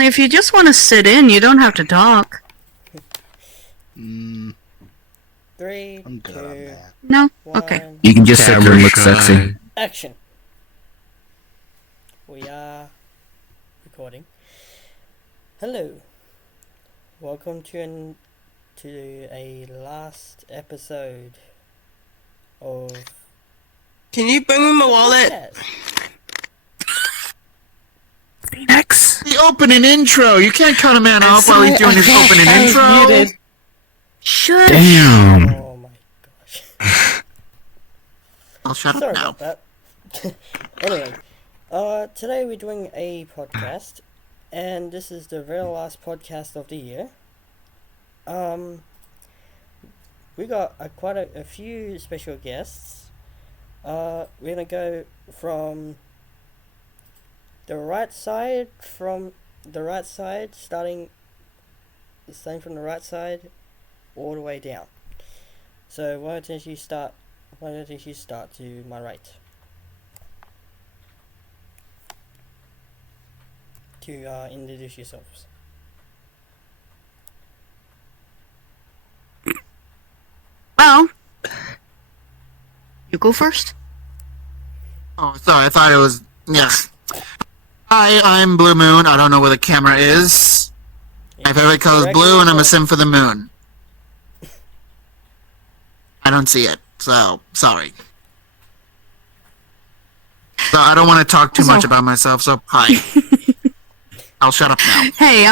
Personally, if you just want to sit in, you don't have to talk. 3, I'm good on 2, that. No? 1, Okay. You can just sit there and look sexy. action. We are recording. Hello. Welcome to a last episode of Can you bring me my wallet? podcast. Phoenix. The opening intro. You can't cut a man off while he's doing his opening intro. Shush! Damn. Oh my gosh. I'll shut Sorry up now. about that. Anyway, today we're doing a podcast, and this is the very last podcast of the year. We got quite a few special guests. We're gonna go from the right side, starting from the right side, all the way down. So why don't you start to my right? To introduce yourselves. Well, you go first. Oh, sorry. I thought it was... Yes. Hi, I'm Blue Moon. I don't know where the camera is. My favorite color is blue, and I'm a sim for the moon. I don't see it, so sorry. So I don't want to talk too much about myself, so hi. I'll shut up now. Hey,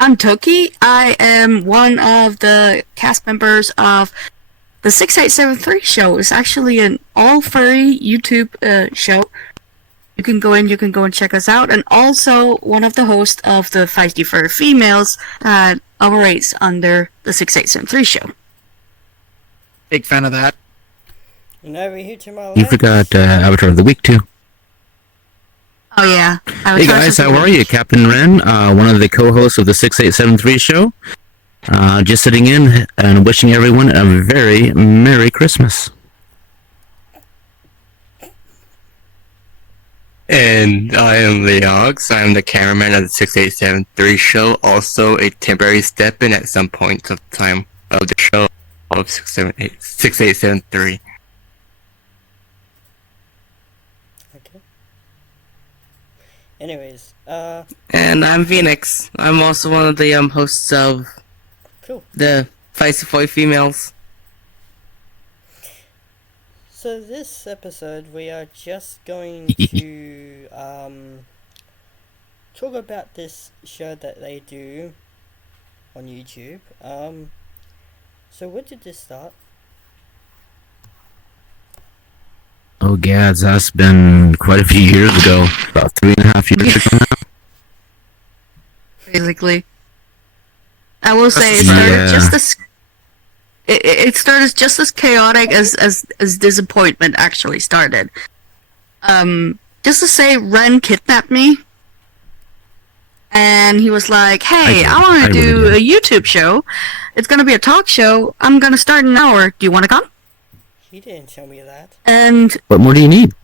I'm Toki. I am one of the cast members of the 6873 show. It's actually an all-furry YouTube show. You can go and check us out. And also one of the hosts of the Feisty Furry Females that operates under the 6873 show. Big fan of that. And over here to my left. You forgot Avatar of the Week, too. Oh, yeah. Hey guys, how are you? Captain Ren, one of the co-hosts of the 6873 show. Just sitting in and wishing everyone a very Merry Christmas. And I am Leox. I am the cameraman of the 6873 show, also a temporary step-in at some point of time of the show of 6873. Okay. Anyways, And I'm Phoenix. I'm also one of the hosts of cool. the Feisty Furry Females. So this episode we are just going to talk about this show that they do on YouTube. So where did this start? Oh, gads, that's been quite a few years ago. About 3.5 years ago now. Basically. I will say it started just as... It started just as chaotic as Disappointment actually started. Just to say, Ren kidnapped me. And he was like, hey, I want to do a YouTube show. It's going to be a talk show. I'm going to start in an hour. Do you want to come? He didn't tell me that. And... What more do you need?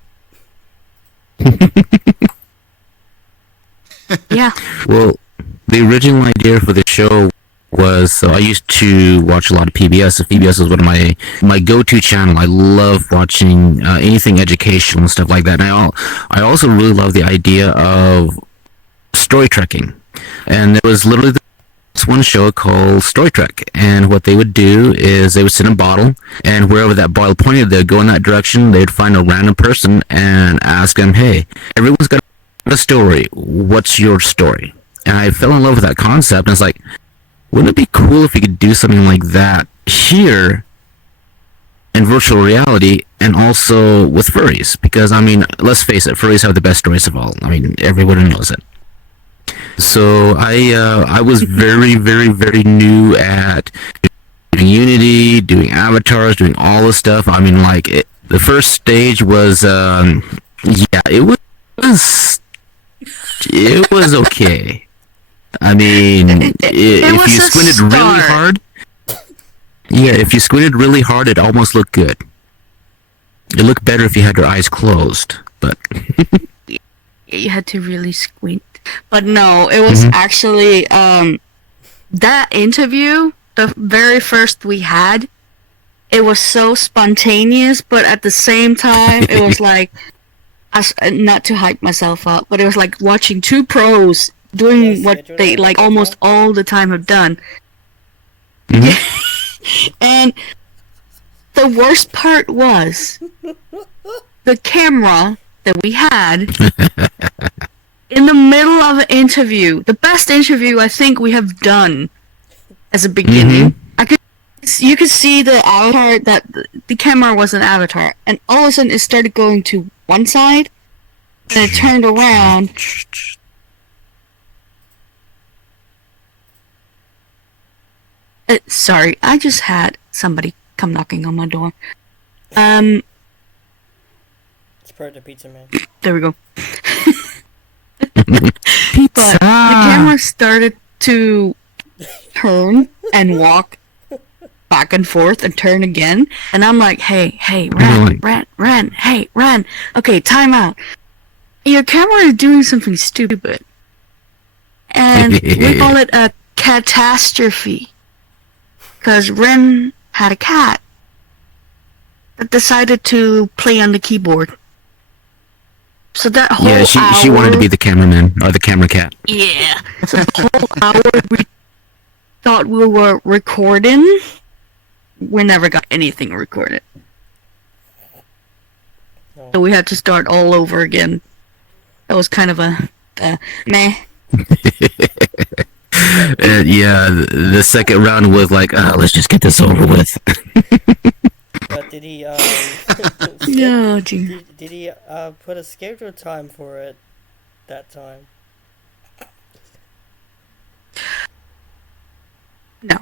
yeah. Well, the original idea for the show was, so I used to watch a lot of PBS. So PBS is one of my go-to channel. I love watching anything educational and stuff like that. And I also really love the idea of story trekking. And there was literally this one show called Story Trek. And what they would do is they would sit in a bottle, and wherever that bottle pointed, they'd go in that direction. They'd find a random person and ask them, hey, everyone's got a story. What's your story? And I fell in love with that concept. And it's like, wouldn't it be cool if we could do something like that here in virtual reality and also with furries? Because, I mean, let's face it, furries have the best stories of all. I mean, everybody knows it. So I was very, very, very new at doing Unity, doing avatars, doing all this stuff. I mean, like, the first stage was, it was okay. I mean, if you squinted really hard, if you squinted really hard, it almost looked good. It looked better if you had your eyes closed, but you had to really squint. But no, it was actually that interview, the very first we had. It was so spontaneous, but at the same time, it was like, not to hype myself up, but it was like watching two pros doing what they like almost all the time have done. And the worst part was the camera that we had in the middle of an interview, the best interview I think we have done as a beginning. You could see the avatar, that the camera was an avatar, and all of a sudden it started going to one side, and it turned around. Sorry, I just had somebody come knocking on my door. It's part of the pizza man. There we go. But the camera started to turn and walk back and forth and turn again, and I'm like, hey, Ren, hey, Ren, okay, time out. Your camera is doing something stupid. And we call it a catastrophe. Because Ren had a cat that decided to play on the keyboard. So that whole hour... Yeah, she wanted to be the cameraman, or the camera cat. Yeah. So the whole hour we thought we were recording, we never got anything recorded. So we had to start all over again. That was kind of a meh. Yeah, the second round was like, let's just get this over with. But did he, No, gee. did he, put a scheduled time for it that time? No.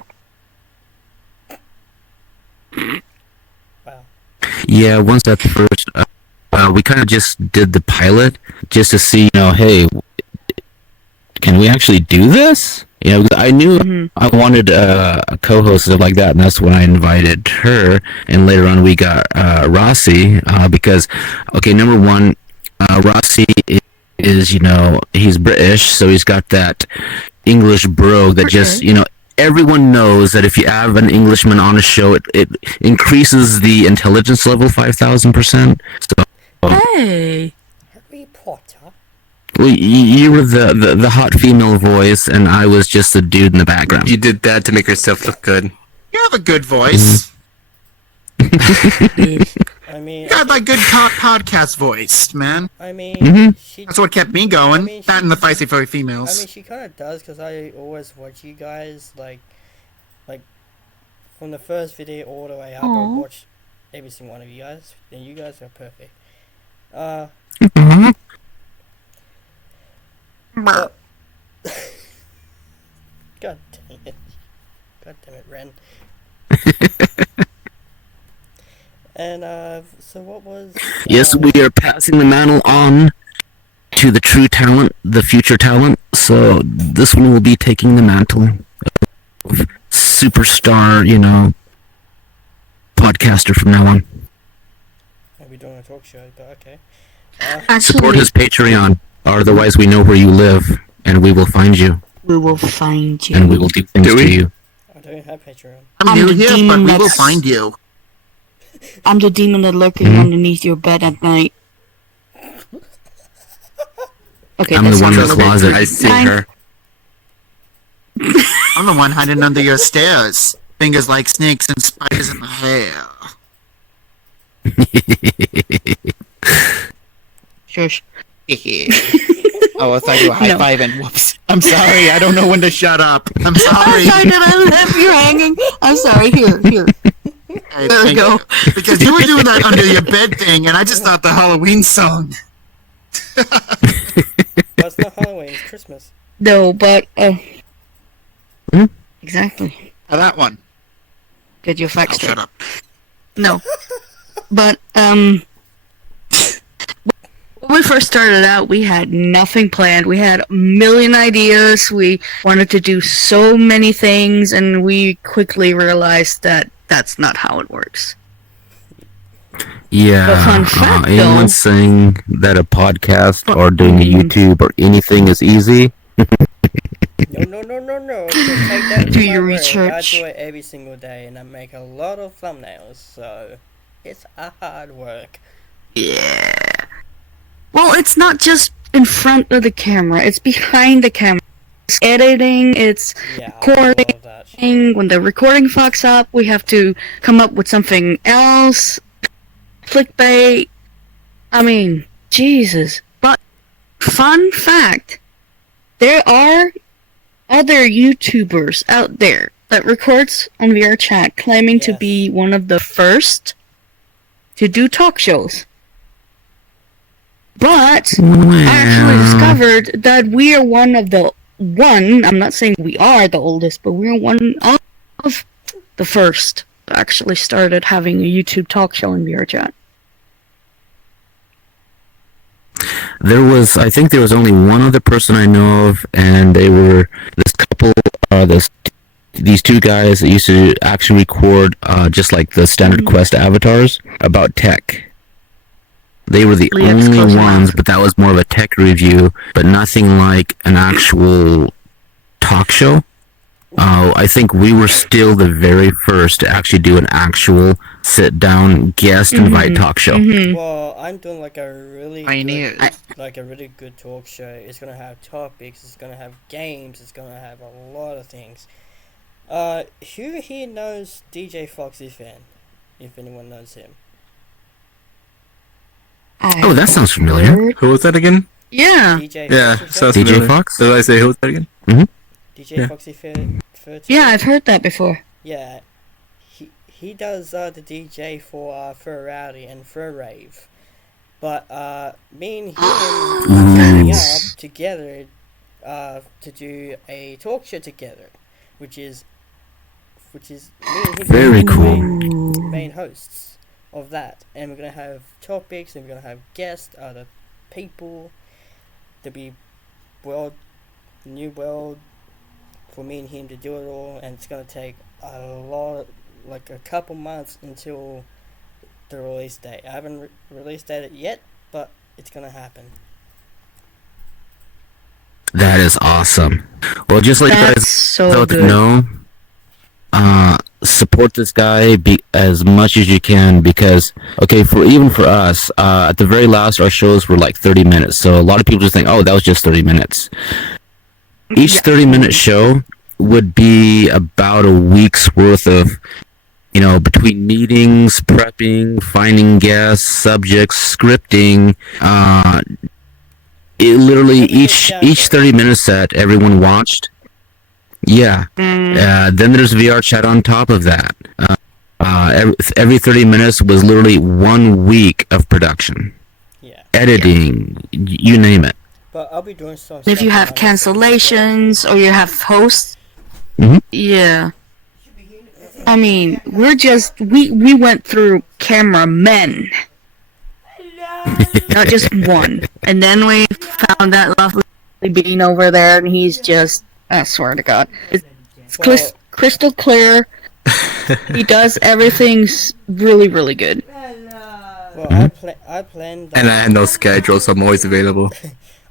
Wow. Yeah, once that first, we kind of just did the pilot just to see, hey, can we actually do this? I knew I wanted a co-host and stuff like that, and that's when I invited her. And later on, we got Rossi because, okay, number one, Rossi is he's British, so he's got that English brogue that just everyone knows that if you have an Englishman on a show, it increases the intelligence level 5,000%. So, Hey. Harry Potter. well, you were the hot female voice, and I was just the dude in the background. You did that to make yourself look good. You have a good voice. I mean, You got like good podcast voice, man. I mean, she. That's what kept me going. I mean, that and the feisty I females. mean, she kind of does, because I always watch you guys, like, from the first video all the way up. I Aw. watch every single one of you guys, and you guys are perfect. But, God dang it. God damn it, Ren. And, so what was... Yes, we are passing the mantle on to the true talent, the future talent. So this one will be taking the mantle of superstar, podcaster from now on. I'll be doing a talk show, but okay. Support Actually, his Patreon, or otherwise we know where you live, and we will find you, we will find you. and we will do things Do we? to you. I don't have Patreon. I'm new the here, but demon we will that's- find you. I'm the demon that lurking underneath your bed at night. Okay, I'm the that's one in not the really- closet. I see Fine. her. I'm the one hiding under your stairs. Fingers like snakes and spiders in my hair. Shush. Oh, I thought you were high-fiving. Whoops. I'm sorry. I don't know when to shut up. I'm I'm sorry. sorry that I left you hanging. I'm sorry. Here. Hey, There we thank go. you. Because you were doing that under your bed thing, and I just thought the Halloween song. Well, it's not Halloween, it's Christmas. No, but exactly. Oh, that one. Get your facts Oh, straight. shut up. No, but when we first started out, we had nothing planned. We had a million ideas. We wanted to do so many things, and we quickly realized that that's not how it works. Yeah. But fun fact, anyone though- saying that a podcast or doing a YouTube or anything is easy? No. Just take that Do to my your word. I research. do it every single day, and I make a lot of thumbnails, so it's a hard work. Yeah. Well, it's not just in front of the camera, it's behind the camera. It's editing, it's Yeah, recording. I love that shit. When the recording fucks up, we have to come up with something else. Clickbait. I mean, Jesus. But, fun fact, there are other YouTubers out there that records on VR chat claiming to Yes. be one of the first to do talk shows. But I actually discovered that we are I'm not saying we are the oldest, but we're one of the first that actually started having a YouTube talk show in VR chat. I think there was only one other person I know of, and they were this couple, these two guys that used to actually record just like the standard Quest avatars about tech. They were the Leo's only close ones, enough. but that was more of a tech review, but nothing like an actual talk show. I think we were still the very first to actually do an actual sit-down guest invite talk show. Mm-hmm. Well, I'm doing like a really Pioneers. good, like a really good talk show. It's gonna have topics. It's gonna have games. It's gonna have a lot of things. Who here knows DJ Foxy Fan? If anyone knows him. Oh, that sounds familiar. Who was that again? Yeah. DJ Yeah, Foxy sounds Fan? DJ familiar. Fox? Did I say who was that again? DJ Yeah. Foxy Fan. Yeah, I've heard that before. Yeah, he does the DJ for Rowdy and for Rave, but me and him are coming up together to do a talk show together, which is me and him Very are the cool. main hosts of that, and we're gonna have topics and we're gonna have guests, other people. There'll be new world. For me and him to do it all, and it's gonna take like a couple months until the release date. I haven't released it yet, but it's gonna happen. That is awesome. Well, just like you That's guys so out good. know, support this guy as much as you can, because for us, at the very last, our shows were like 30 minutes. So a lot of people just think, oh, that was just 30 minutes. Each 30-minute show would be about a week's worth of, between meetings, prepping, finding guests, subjects, scripting. It literally each 30-minute set everyone watched. Yeah. Then there's VR chat on top of that. Every 30 minutes was literally 1 week of production, Yeah, editing, you name it. but I'll be doing some. If you stuff have behind the scenes as well. cancellations or you have hosts, Mhm. yeah. I mean, we went through cameramen, not just one. And then we found that lovely bean over there, and he's just, I swear to God, it's Well- crystal clear. He does everything really, really good. Well, I planned. And I had no schedule, so I'm always available.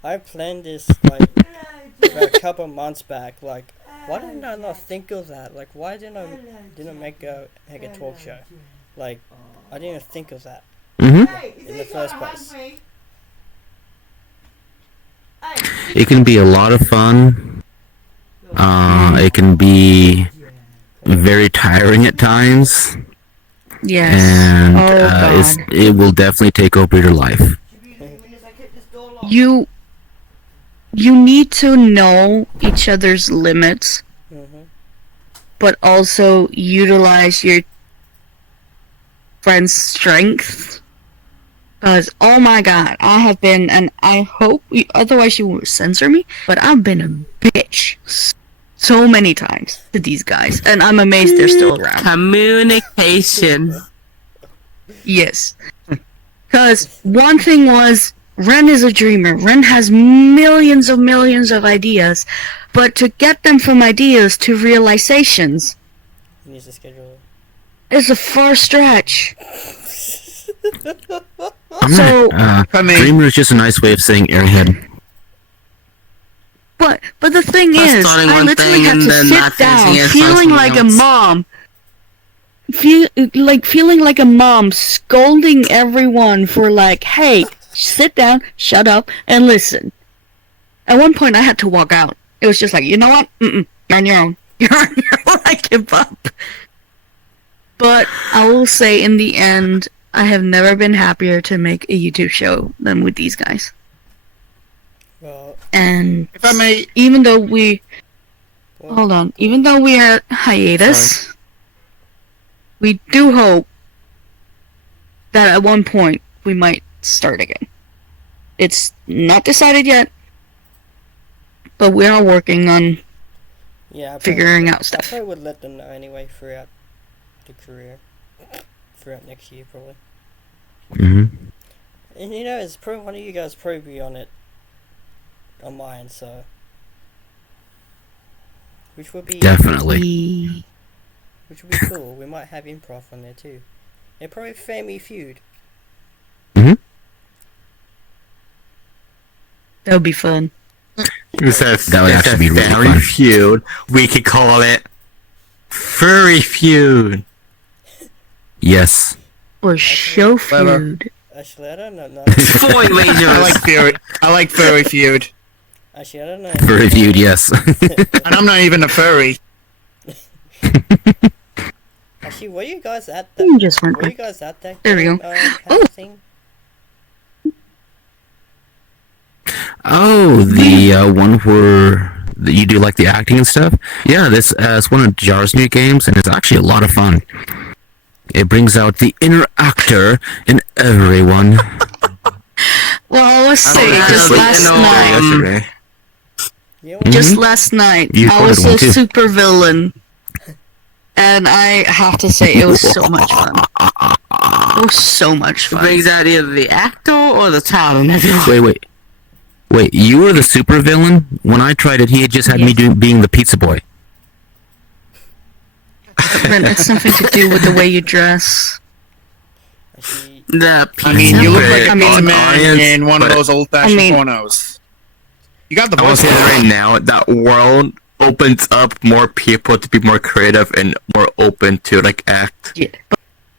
I planned this like a couple months back. Like, why didn't I not think of that? Like, why didn't I make a talk show? Like, I didn't even think of that hmm in the first place. It can be a lot of fun. It can be very tiring at times, Yes. and Oh, God. it will definitely take over your life. You need to know each other's limits, Mm-hmm. but also utilize your friend's strengths. Because, oh my God, I have been, and I hope, otherwise you will censor me, but I've been a bitch so many times to these guys, and I'm amazed they're still around. Communication. Yes. Because one thing was, Ren is a dreamer. Ren has millions of ideas, but to get them from ideas to realizations He needs to schedule. is a far stretch. So- Dreamer is just a nice way of saying airhead. But the thing Plus is, starting I one literally thing had and to then sit not finishing down, it, starting feeling something like a else. mom. Feeling like a mom, scolding everyone for like, hey, sit down, shut up, and listen. At one point, I had to walk out. It was just like, you know what? You're on your own. You're on your own. I give up. But I will say, in the end, I have never been happier to make a YouTube show than with these guys. Well, And If I may, even though we even though we are at hiatus, we do hope that at one point we might start again. It's not decided yet, but we are working on yeah, figuring out I stuff. probably would let them know anyway throughout the career, throughout next year probably. hmm And you know, it's probably one of you guys probably be on it, on mine, so which would be Definitely. which would be cool. We might have improv on there too. And probably Family Feud. That would be fun. That would actually be really Furry fun. Feud. We could call it Furry Feud. Yes. Or show Clever. food. Actually, I don't know. No, Boy, I Rangers. like Fury. I like Furry Feud, actually, I don't know. For reviewed, yes. and I'm not even a furry. Actually, were you guys at You that? just went Were you with. guys at that? There we go. Kind Oh. of thing? Oh, the one where you do like the acting and stuff. Yeah, this it's one of Jar's new games, and it's actually a lot of fun. It brings out the inner actor in everyone. Well, I was saying yeah, just but, last you know, night. Yesterday. Yeah, Just last night, You I was recorded one a too. super villain, and I have to say it was so much fun. It was so much It fun. brings out either the actor or the child in everyone. Wait, you were the super villain? When I tried it, he had just had me being the pizza boy. But it's something to do with the way you dress. actually, The I mean, you look like a I mean, pizza man audience, in one of but- those old-fashioned I mean- pornos. You got the I want voice. to say that right now, that world opens up more people to be more creative and more open to like act. Yeah.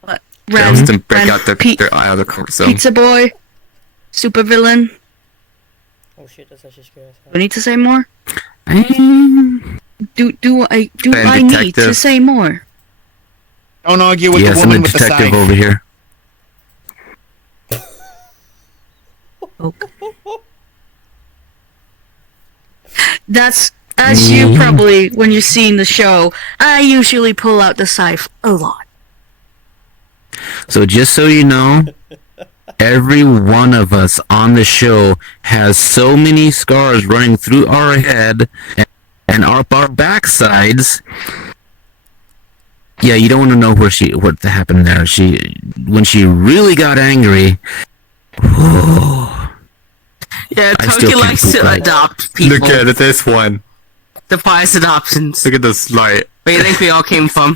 But Ren, to break Ren, out their eye of the comfort zone. pizza boy, super villain. oh shit, that's actually scary. as hell. Do I need to say more? Do I And need to detective. say more? Don't argue with Yes, the I'm a woman with the detective scythe. over here. That's as you probably when you're seeing the show. I usually pull out the scythe a lot. So just so you know, every one of us on the show has so many scars running through our head and up our backsides. Yeah, you don't want to know what happened there. When she really got angry. Yeah, I still Toki can't likes poop to right. adopt people. Look at this one. The prize adoptions. Look at this light. Where do you think we all came from?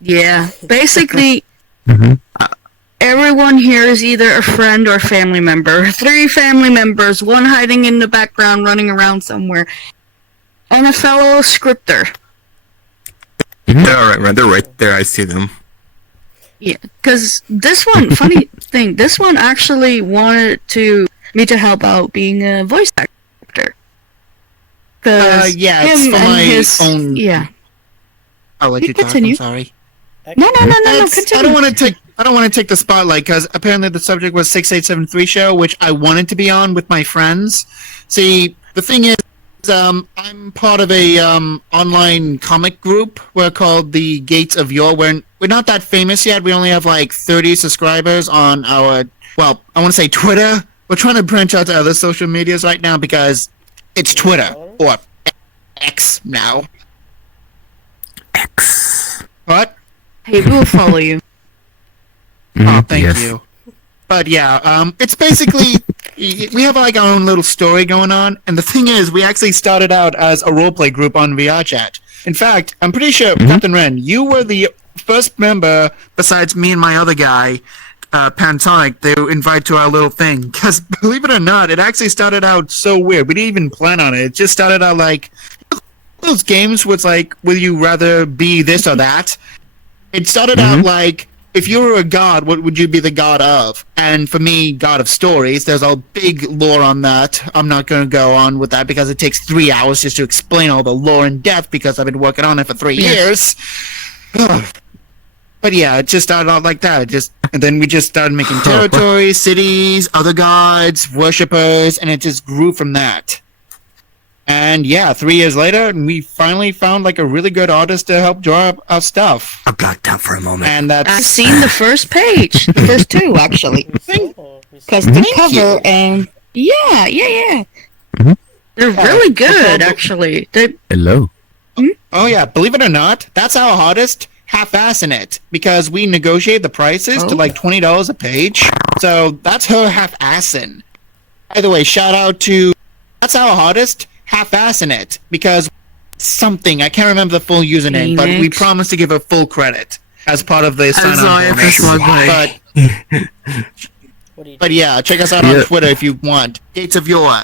Yeah, basically, Mhm. everyone here is either a friend or family member. 3 family members, one hiding in the background, running around somewhere, and a fellow scripter. They're alright, man. They're right there. I see them. Yeah, because this one, funny thing, this one actually wanted me to help out being a voice actor. Cause Yeah, it's him for and my his, own. yeah. I'll let You you talk. continue. I'm sorry. No, It's- continue. I don't want to take the spotlight because apparently the subject was 6873 show, which I wanted to be on with my friends. See, the thing is, I'm part of a online comic group. We're called the Gates of Yore. We're not that famous yet. We only have like 30 subscribers on our, well, I want to say Twitter. We're trying to branch out to other social medias right now because it's Twitter or X now. X. What? Hey, we'll follow you. Oh, thank Yes. you. But yeah, it's basically we have like our own little story going on, and the thing is, we actually started out as a roleplay group on VRChat. In fact, I'm pretty sure Captain Ren, you were the first member besides me and my other guy Pantonic, they invite to our little thing. Because believe it or not, it actually started out so weird. We didn't even plan on it. It just started out like those games was like, would you rather be this or that? It started out like, if you were a god, what would you be the god of? And for me, god of stories. There's a big lore on that. I'm not going to go on with that because it takes 3 hours just to explain all the lore in depth because I've been working on it for 3 years. But yeah, it just started out like that. And then we just started making territories, cities, other gods, worshippers, and it just grew from that. And yeah, 3 years later, we finally found like a really good artist to help draw up our stuff. I blacked out for a moment. And that's I've seen the first page, the first two actually, because the cover and yeah. They're really good actually. Hello. oh yeah, believe it or not, that's our artist half-assing it because we negotiate the prices to like $20 a page. So that's her half-assing. By the way, shout out to that's our artist half-assing it because something I can't remember the full username, but we promised to give her full credit as part of the sign-on bonus. But yeah, check us out on Twitter if you want. Gates of Yore.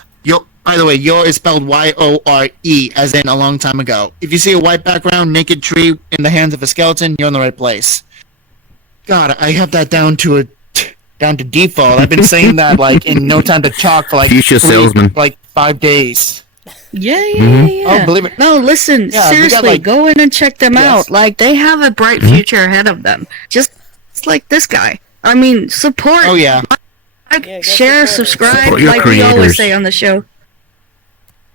By the way, Yore is spelled Y-O-R-E, as in a long time ago. If you see a white background, naked tree in the hands of a skeleton, you're in the right place. God, I have that down to default. I've been saying that like in No Time to Talk for like Future salesman. like 5 days. Yeah. Oh, believe it. No, listen, Yeah, we got, seriously, like- go in and check them Yes. out. Like, they have a bright future ahead of them. Just like this guy. I mean, support. Oh yeah. Like, Yeah, go share, support it. subscribe, Support your like we always creators. say on the show.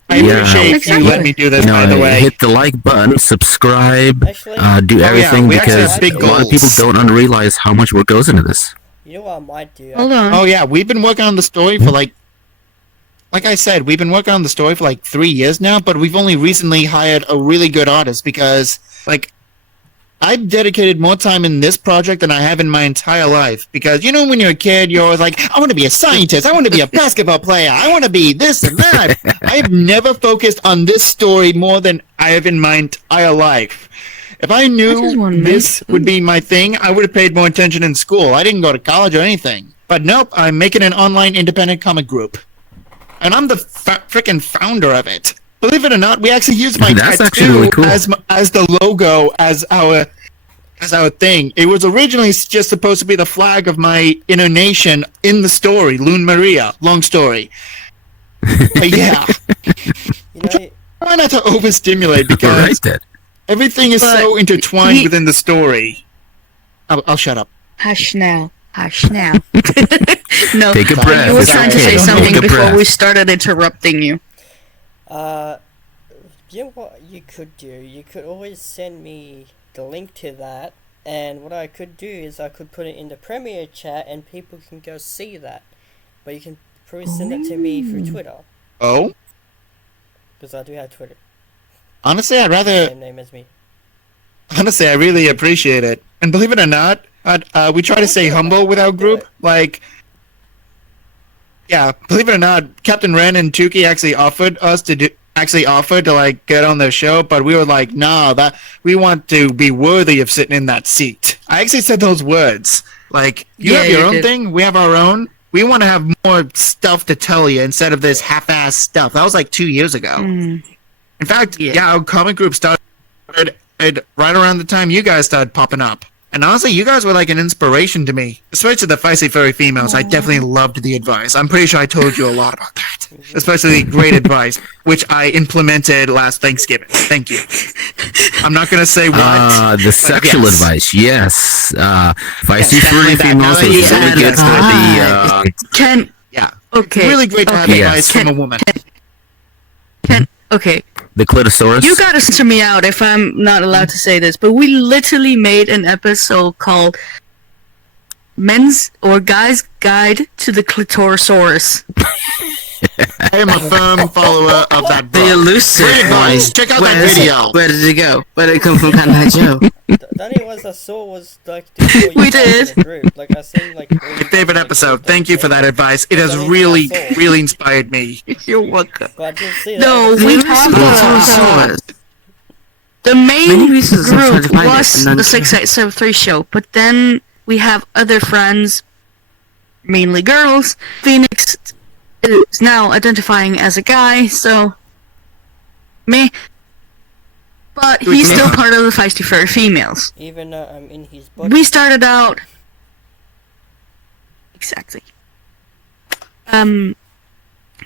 I Yeah. appreciate Exactly. you letting me do this, by the way. Hit the like button, subscribe, Actually, do everything we actually because have big a lot of people goals. don't realize how much work goes into this. you know what I might do? Hold on. Oh yeah, we've been working on the story for like I said, we've been working on the story for like 3 years now, but we've only recently hired a really good artist because like I've dedicated more time in this project than I have in my entire life. Because you know when you're a kid, you're always like, I want to be a scientist, I want to be a basketball player, I want to be this and that. I have never focused on this story more than I have in my entire life. If I I just knew wanna this make- would be my thing, I would have paid more attention in school. I didn't go to college or anything. But nope, I'm making an online independent comic group. And I'm the freaking founder of it. Believe it or not, we actually used my That's tattoo actually really cool. as the logo as our thing. It was originally just supposed to be the flag of my inner nation in the story, Lune Maria. Long story. But yeah, You know, try not to overstimulate Right because then. everything is But so intertwined he- within the story. I'll shut up. Hush now. Hush now. No, Take a breath. you were It's trying to okay. say Take something a before breath. we started interrupting you. you know what you could do? You could always send me the link to that, and what I could do is I could put it in the Premiere chat, and people can go see that. But you can probably send it to me through Twitter, Oh, because I do have Twitter, honestly, I'd rather. same name as me. Honestly, I really appreciate it. And believe it or not, we try to stay humble with our group. Like, yeah, believe it or not, Captain Ren and Tuki actually offered to like get on their show, but we were like, nah, that we want to be worthy of sitting in that seat. I actually said those words. Like, you Yeah, have your you own did. thing, we have our own. We want to have more stuff to tell you instead of this half-ass stuff. That was like 2 years ago. In fact, yeah, our comic group started right around the time you guys started popping up. And honestly, you guys were like an inspiration to me. Especially the feisty furry females. I definitely loved the advice. I'm pretty sure I told you a lot about that. Especially great advice, which I implemented last Thanksgiving. Thank you. I'm not going to say what. The sexual yes. advice, yes. Feisty Yes, furry definitely that. females Now that was you really said good that. for the, Can Yeah. okay. Really great to have okay. advice from a woman. Okay, the clitosaurus. you gotta send me out if I'm not allowed to say this, but we literally made an episode called Men's or Guys Guide to the Clitorosaurus. I am a firm follower of that The book. elusive Great advice. one. Check out Where that is it? video. Where did it go? Where did it come from, Kantai Joe? The only ones I saw was like the four We you guys did. in the group. Like I seen like. all you My guys favorite in the episode. group, Thank you for that advice. It has really, really inspired me. You're welcome. But I didn't see that. No, we have Clitorosaurus. the main Many reasons I'm trying group to find it, was and none the can. 6873 show, but then we have other friends mainly girls. Phoenix is now identifying as a guy, so meh. But he's still part of the Feisty Furry Females. Even though I'm in his body. We started out exactly.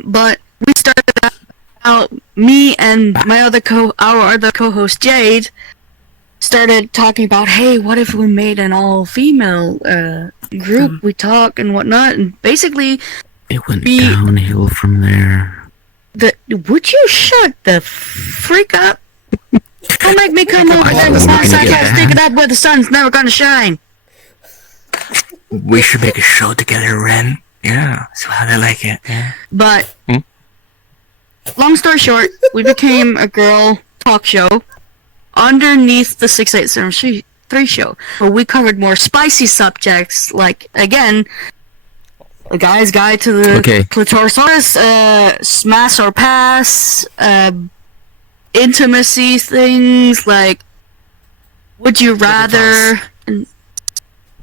But we started out. Me and my our other co-host Jade started talking about, hey, what if we made an all-female group? We talk and whatnot, and basically it went downhill from there. Would you shut the freak up? Don't make me come over there with my sarcasm, stick it up where the sun's never gonna shine. We should make a show together, Ren. Yeah, so how they like it. Yeah. But long story short, we became a girl talk show underneath the 6873 show, where we covered more spicy subjects, like, again, a guy's guide to the clitorosaurus, smash or pass, intimacy things, like, would you rather, and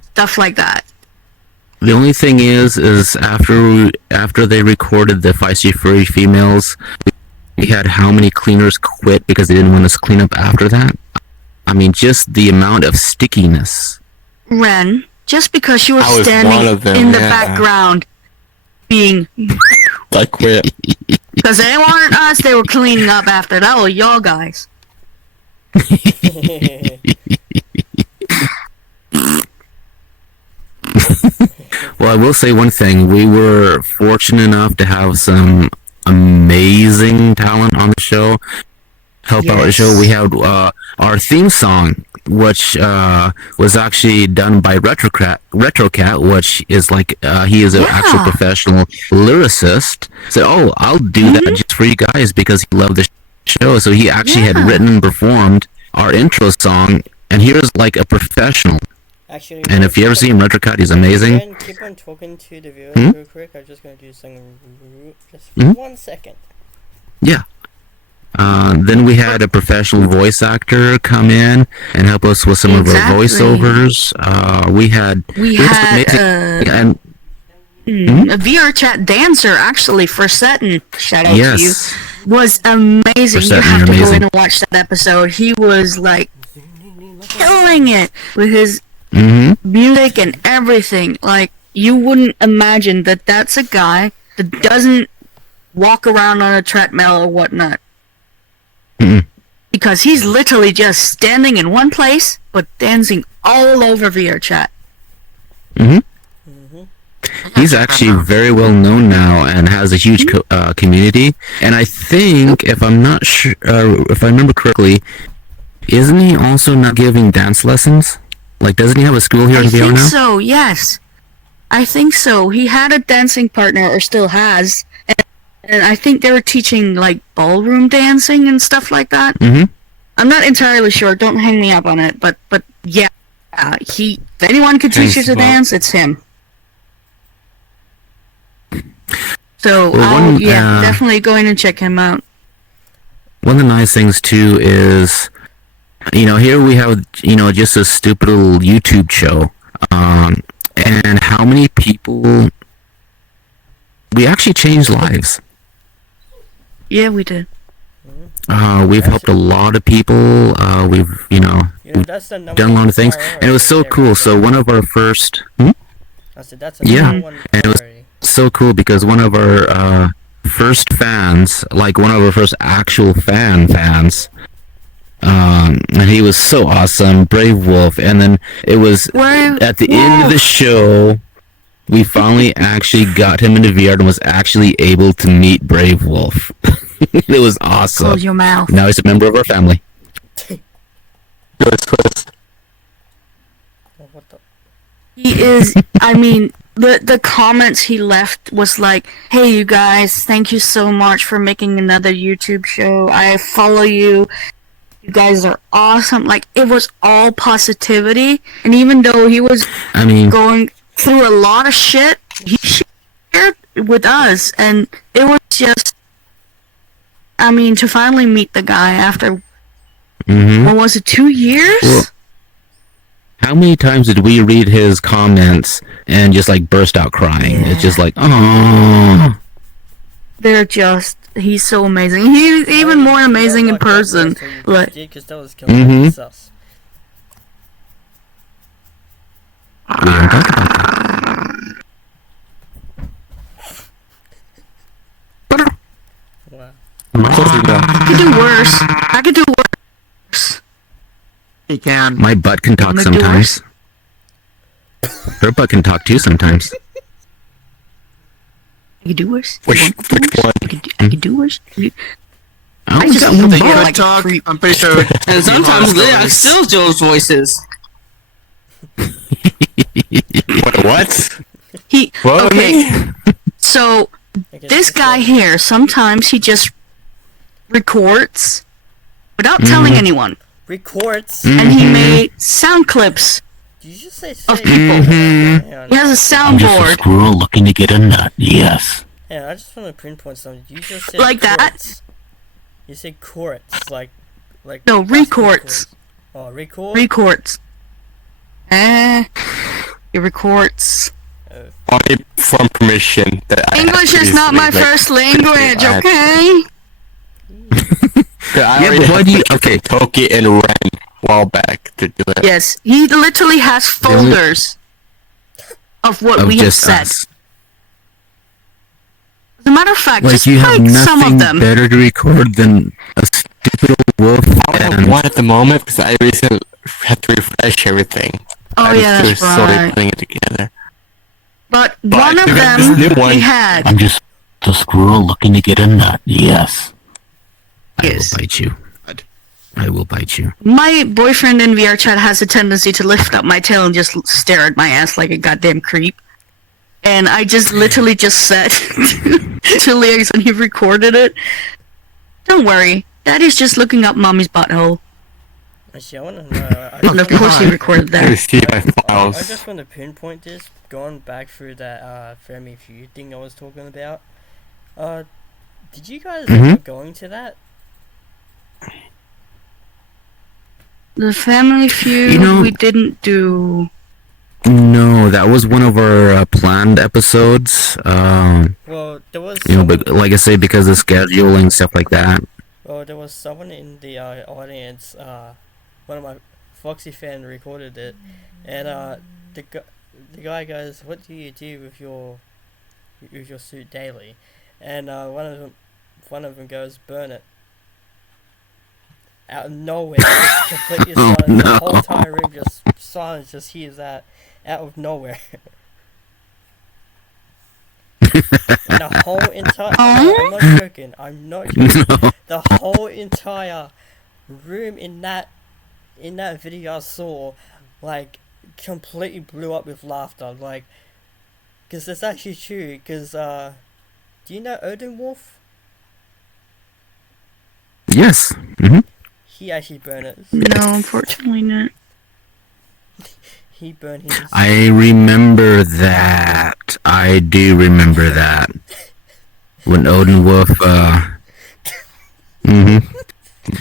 stuff like that. The only thing is after they recorded the Feisty Furry Females, we had how many cleaners quit because they didn't want us to clean up after that? I mean, just the amount of stickiness. Ren, just because you were standing in the background being... I quit. Because they weren't us, they were cleaning up after. That was y'all guys. Well, I will say one thing. We were fortunate enough to have some amazing talent on the show. Help out the show. We had our theme song, which was actually done by Retrocat, which is like he is an actual professional lyricist. So, I'll do that just for you guys because he loved the show. So he actually had written and performed our intro song, and here's like a professional. Actually, and if you ever see him, Retrocat, he's amazing. Keep on talking to the viewers real quick. I'm just going to do something just for 1 second. Yeah. Then we had a professional voice actor come in and help us with some of our voiceovers. We had a VR chat dancer actually for Seton. Shout out to you. Was amazing. You have to go in and watch that episode. He was like killing it with his music and everything. Like, you wouldn't imagine that that's a guy that doesn't walk around on a treadmill or whatnot. Because he's literally just standing in one place, but dancing all over VRChat. He's actually very well known now and has a huge community. And I think, if I'm not sure, if I remember correctly, isn't he also not giving dance lessons? Like, doesn't he have a school here in VR now? I think so, yes. I think so. He had a dancing partner, or still has, and I think they were teaching, like, ballroom dancing and stuff like that. I'm not entirely sure. Don't hang me up on it, but yeah. If anyone could teach you to dance, it's him. So, definitely go in and check him out. One of the nice things, too, is... here we have, just a stupid little YouTube show. And how many people... We actually changed lives. Yeah, we did. We've helped a lot of people. We've, we've done a lot of things. And it was so cool. So one of our first... I said, that's a and it was so cool because one of our first fans, like one of our first actual fans... and he was so awesome, Brave Wolf, and then it was at the end of the show, we finally actually got him into VR and was actually able to meet Brave Wolf. It was awesome. Close your mouth. Now he's a member of our family. He is, I mean, the comments he left was like, hey you guys, thank you so much for making another YouTube show. I follow you. You guys are awesome. Like, it was all positivity. And even though he was going through a lot of shit, he shared with us. And it was just, to finally meet the guy after, what was it, 2 years? Well, how many times did we read his comments and just like burst out crying. It's just like, oh. He's so amazing. He's even more amazing in person. Like, because that was completely sus. We don't talk about that. Wow. I could do worse. I could do worse. He can. My butt can talk Wanna do sometimes. Her butt can talk too sometimes. I could do worse. Which one? I could do worse. I just got love one the butt. Yeah, Good like talk. creep. I'm pretty sure. And sometimes they still Joe's voices. What? He What? okay. So Okay, this it's guy like- here, sometimes he just records without telling anyone, records. and he made sound clips. Did you just say Of say- people. Hang on. He has a soundboard. squirrel looking to get a nut. Yes. Yeah, I just want to pinpoint something. You just said Like that? courts. You said courts, like No, basketball records. courts. Oh, record. Records. He records. Only from permission that I English have is not my previously, like, first language, I had- okay? I Yeah, already but why had do you? pictures Okay. of Toki and Ren a while back to do it. Yes, he literally has folders of what Of we have just said. us. As a matter of fact, Like just you have like some of nothing them. better to record than a stupid old wolf. I don't And have one at the moment because I recently had to refresh everything. Oh I'm yeah, that's still slowly right. putting it together. But But one of there's them this new one. he had. I'm just a squirrel looking to get a nut. Yes. I Yes. will bite you. I will bite you. My boyfriend in VR chat has a tendency to lift up my tail and just stare at my ass like a goddamn creep. And I just literally just said to Lex when he recorded it, "Don't worry, Daddy's just looking up Mommy's butthole." Actually, I want to know. And of course he recorded Let me that. see my I files. just want to pinpoint this, going back through that Family Feud thing I was talking about. Did you guys end up going to that? The Family Feud You know- we didn't do. No, that was one of our planned episodes. Well, there was. You know, someone- but like I say, because of scheduling stuff like that. Well, there was someone in the audience. One of my Foxy fan recorded it, and the guy goes, "What do you do with your suit daily?" And one of them goes, "Burn it." Out of nowhere, just completely Oh, silent. The no. whole entire room just silence. Just hears that out of nowhere. And the whole entire. I'm not joking. I'm not joking. No. The whole entire room in that video I saw, like, completely blew up with laughter. Like, because it's actually true. Because do you know Odin Wolf? Yes. He actually burned it. No, unfortunately not. He burned his. I remember that. I do remember that. When Odin Wolf, Wait,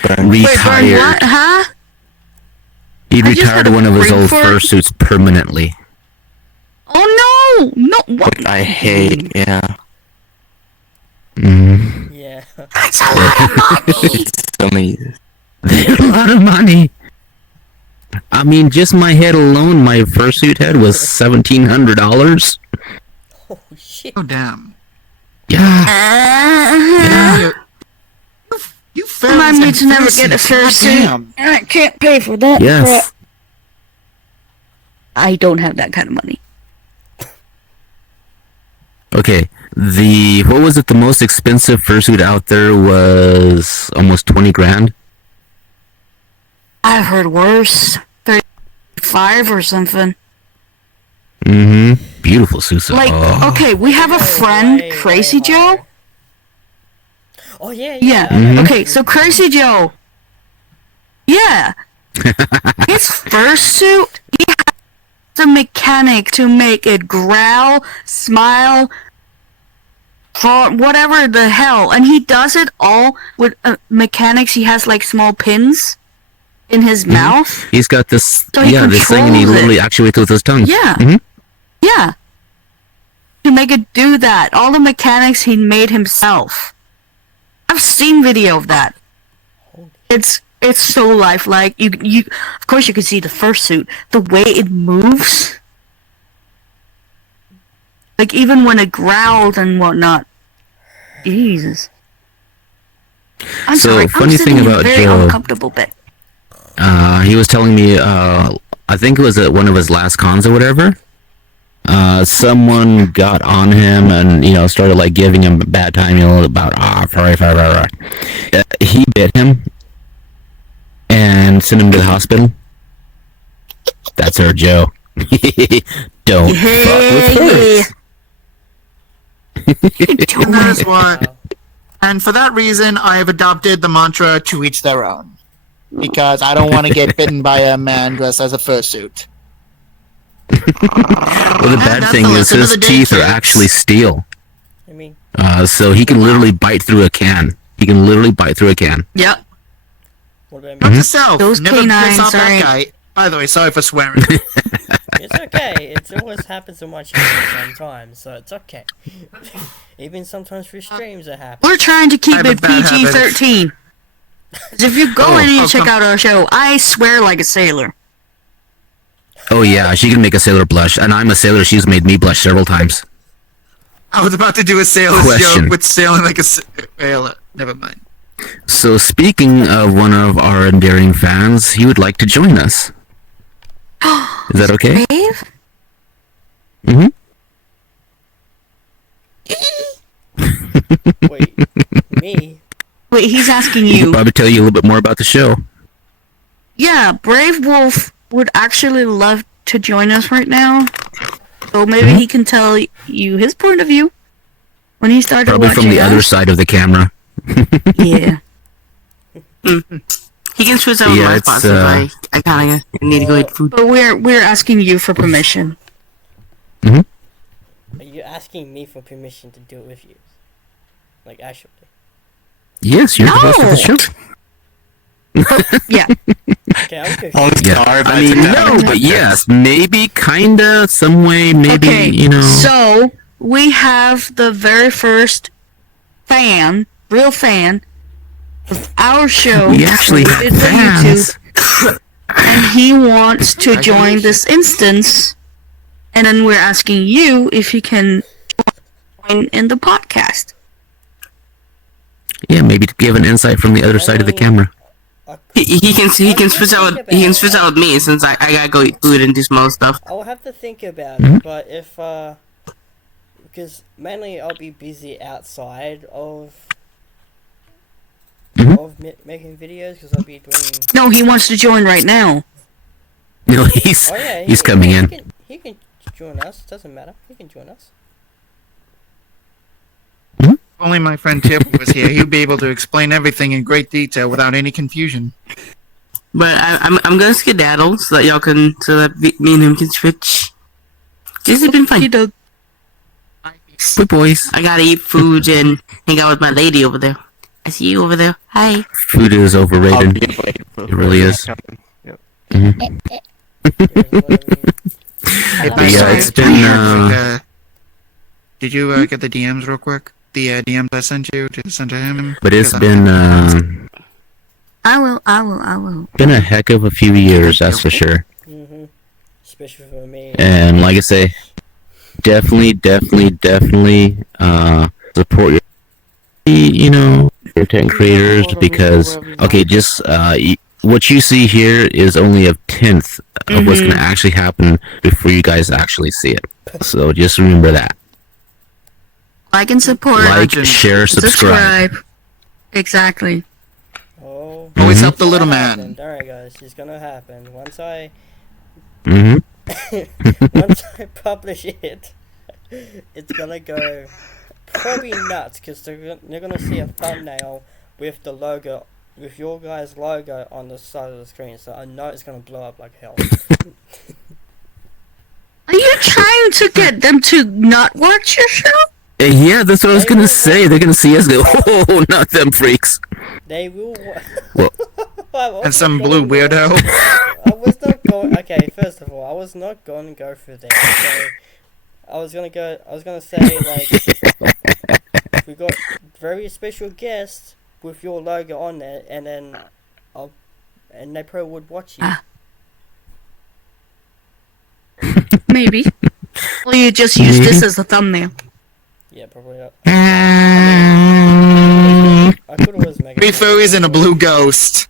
burn retired. what? Huh? He I just retired had a one of his brain old fart. fursuits permanently. Oh no! No, what? Which I hate, yeah. Yeah. That's a lot of money! It's so many. That's a lot of money. I mean, just my head alone, my fursuit head was $1,700. Oh shit. Oh damn. Yeah. You Remind me fans to never and get a fursuits, fursuit. goddamn. I can't pay for that. Yes. crap. I don't have that kind of money. Okay. What was it? The most expensive fursuit out there was almost 20 grand. I've heard worse. 35 or something. Beautiful suits. Like, Oh. okay, we have a friend, Way Crazy Joe. higher. Oh yeah. Yeah. Mhm. Okay, so Crazy Joe. Yeah. His fursuit, he has a mechanic to make it growl, smile, fart, whatever the hell. And he does it all with mechanics. He has like small pins in his mouth. He's got this, So he this thing, and he controls it. literally actuates with his tongue. Yeah. Mhm. Yeah, Yeah. To make it do that. All the mechanics he made himself. I've seen video of that. It's so lifelike. You of course you can see the fursuit. The way it moves. Like even when it growled and whatnot. Jesus. I'm So, sorry. funny I'm thing sitting in a about very Joe- uncomfortable bit. He was telling me, I think it was at one of his last cons or whatever. Someone got on him and, started like giving him a bad time, about, he bit him and sent him to the hospital. That's our Joe. Don't fuck with furs. And that is why. And for that reason, I have adopted the mantra "to each their own," because I don't want to get bitten by a man dressed as a fursuit. Well, the bad that's thing the is lesson of his the day, teeth are kids. actually steel. I mean, So he can literally bite through a can. He can literally bite through a can. Yep. what do I mean? Note to self: Those never piss canines off that are- guy. By the way, sorry for swearing. It's okay. It always happens on my channel sometimes, so it's okay. Even sometimes for streams it happens. We're trying to I keep have a it bad habit. PG-13. 'Cause if you go in and check come- out our show, I swear like a sailor. Oh yeah, she can make a sailor blush, and I'm a sailor. She's made me blush several times. I was about to do a sailor's Question. joke with sailing like a sailor. Never mind. So speaking of one of our endearing fans, he would like to join us. Is that okay? Dave? Mm-hmm. Wait, me? Wait, he's asking He could you. probably tell you a little bit more about the show. Yeah, Brave Wolf would actually love to join us right now. So maybe he can tell you his point of view when he started Probably watching from the other us. side of the camera. Yeah. He can switch out Yeah, my it's, spots if I kind of need to go eat food. But we're asking you for permission. Are you asking me for permission to do it with you? Like, actually. Yes, you're the host of the show. Yeah. Okay, I'm good. I'm Yeah. sorry, but I mean, took that no, but yes, maybe, kinda, some way, maybe, Okay, so we have the very first real fan of our show. We actually that we did have for fans. YouTube, and he wants to join this instance. And then we're asking you if he can join in the podcast. Yeah, maybe to give an insight from the other side of the camera. He can switch out with me since I gotta go eat food and do small stuff. I'll have to think about it, but if, because mainly I'll be busy outside of, making videos, because I'll be doing... No, he wants to join right now. No, he's Oh yeah, he's coming in. He can join us, doesn't matter, he can join us. If only my friend Tip was here, he'd be able to explain everything in great detail without any confusion. But I'm gonna skedaddle so that me and him can switch. This has been fun. Okey-doke. Good boys. I gotta eat food and hang out with my lady over there. I see you over there. Hi. Food is overrated. It really is. Mhm. Yeah, it's been, Did you get the DMs real quick? The DMs I sent you to send to him? but it's Because been I will. been a heck of a few years, that's for sure. Especially for me. And like I say, definitely support your content creators, because just what you see here is only a tenth of what's going to actually happen before you guys actually see it. So just remember that. Like and support. Like, share, subscribe. Exactly. Oh. Always Mhm. help the little Gonna man. happen. Alright guys, it's gonna happen. Once I Mm-hmm. once I publish it, it's gonna go probably nuts, because they're gonna see a thumbnail with the logo, with your guys' logo on the side of the screen, so I know it's gonna blow up like hell. Are you trying to get them to not watch your show? Yeah, that's what I was going to say. They're going to see us go, oh, not them freaks. They will. Well- And some blue weirdo. I was not going. Okay, first of all, I was not going to go for that. So I was gonna say like we got very special guests with your logo on there, and then and they probably would watch you. Maybe. Well, you just use this as a thumbnail. Yeah, probably not. I could always make Three furries and a blue ghost.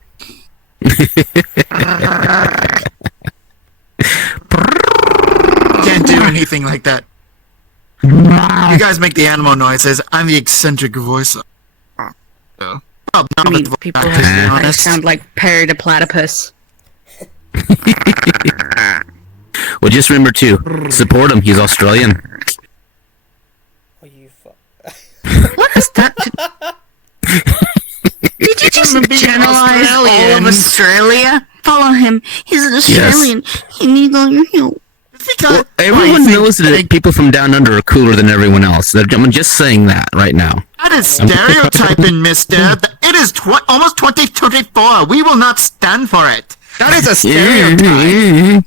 Can't do anything like that. You guys make the animal noises. I'm the eccentric voice. Oh, I mean, people I sound like Perry the Platypus. Well, just remember to support him. He's Australian. Oh, you fuck. What is that? Did you just generalize all of Australia? Follow him. He's an Australian. He needs all your help. Well, everyone knows that people from down under are cooler than everyone else. I'm just saying that right now. That is stereotyping, mister. It is almost 2024. We will not stand for it. That is a stereotype.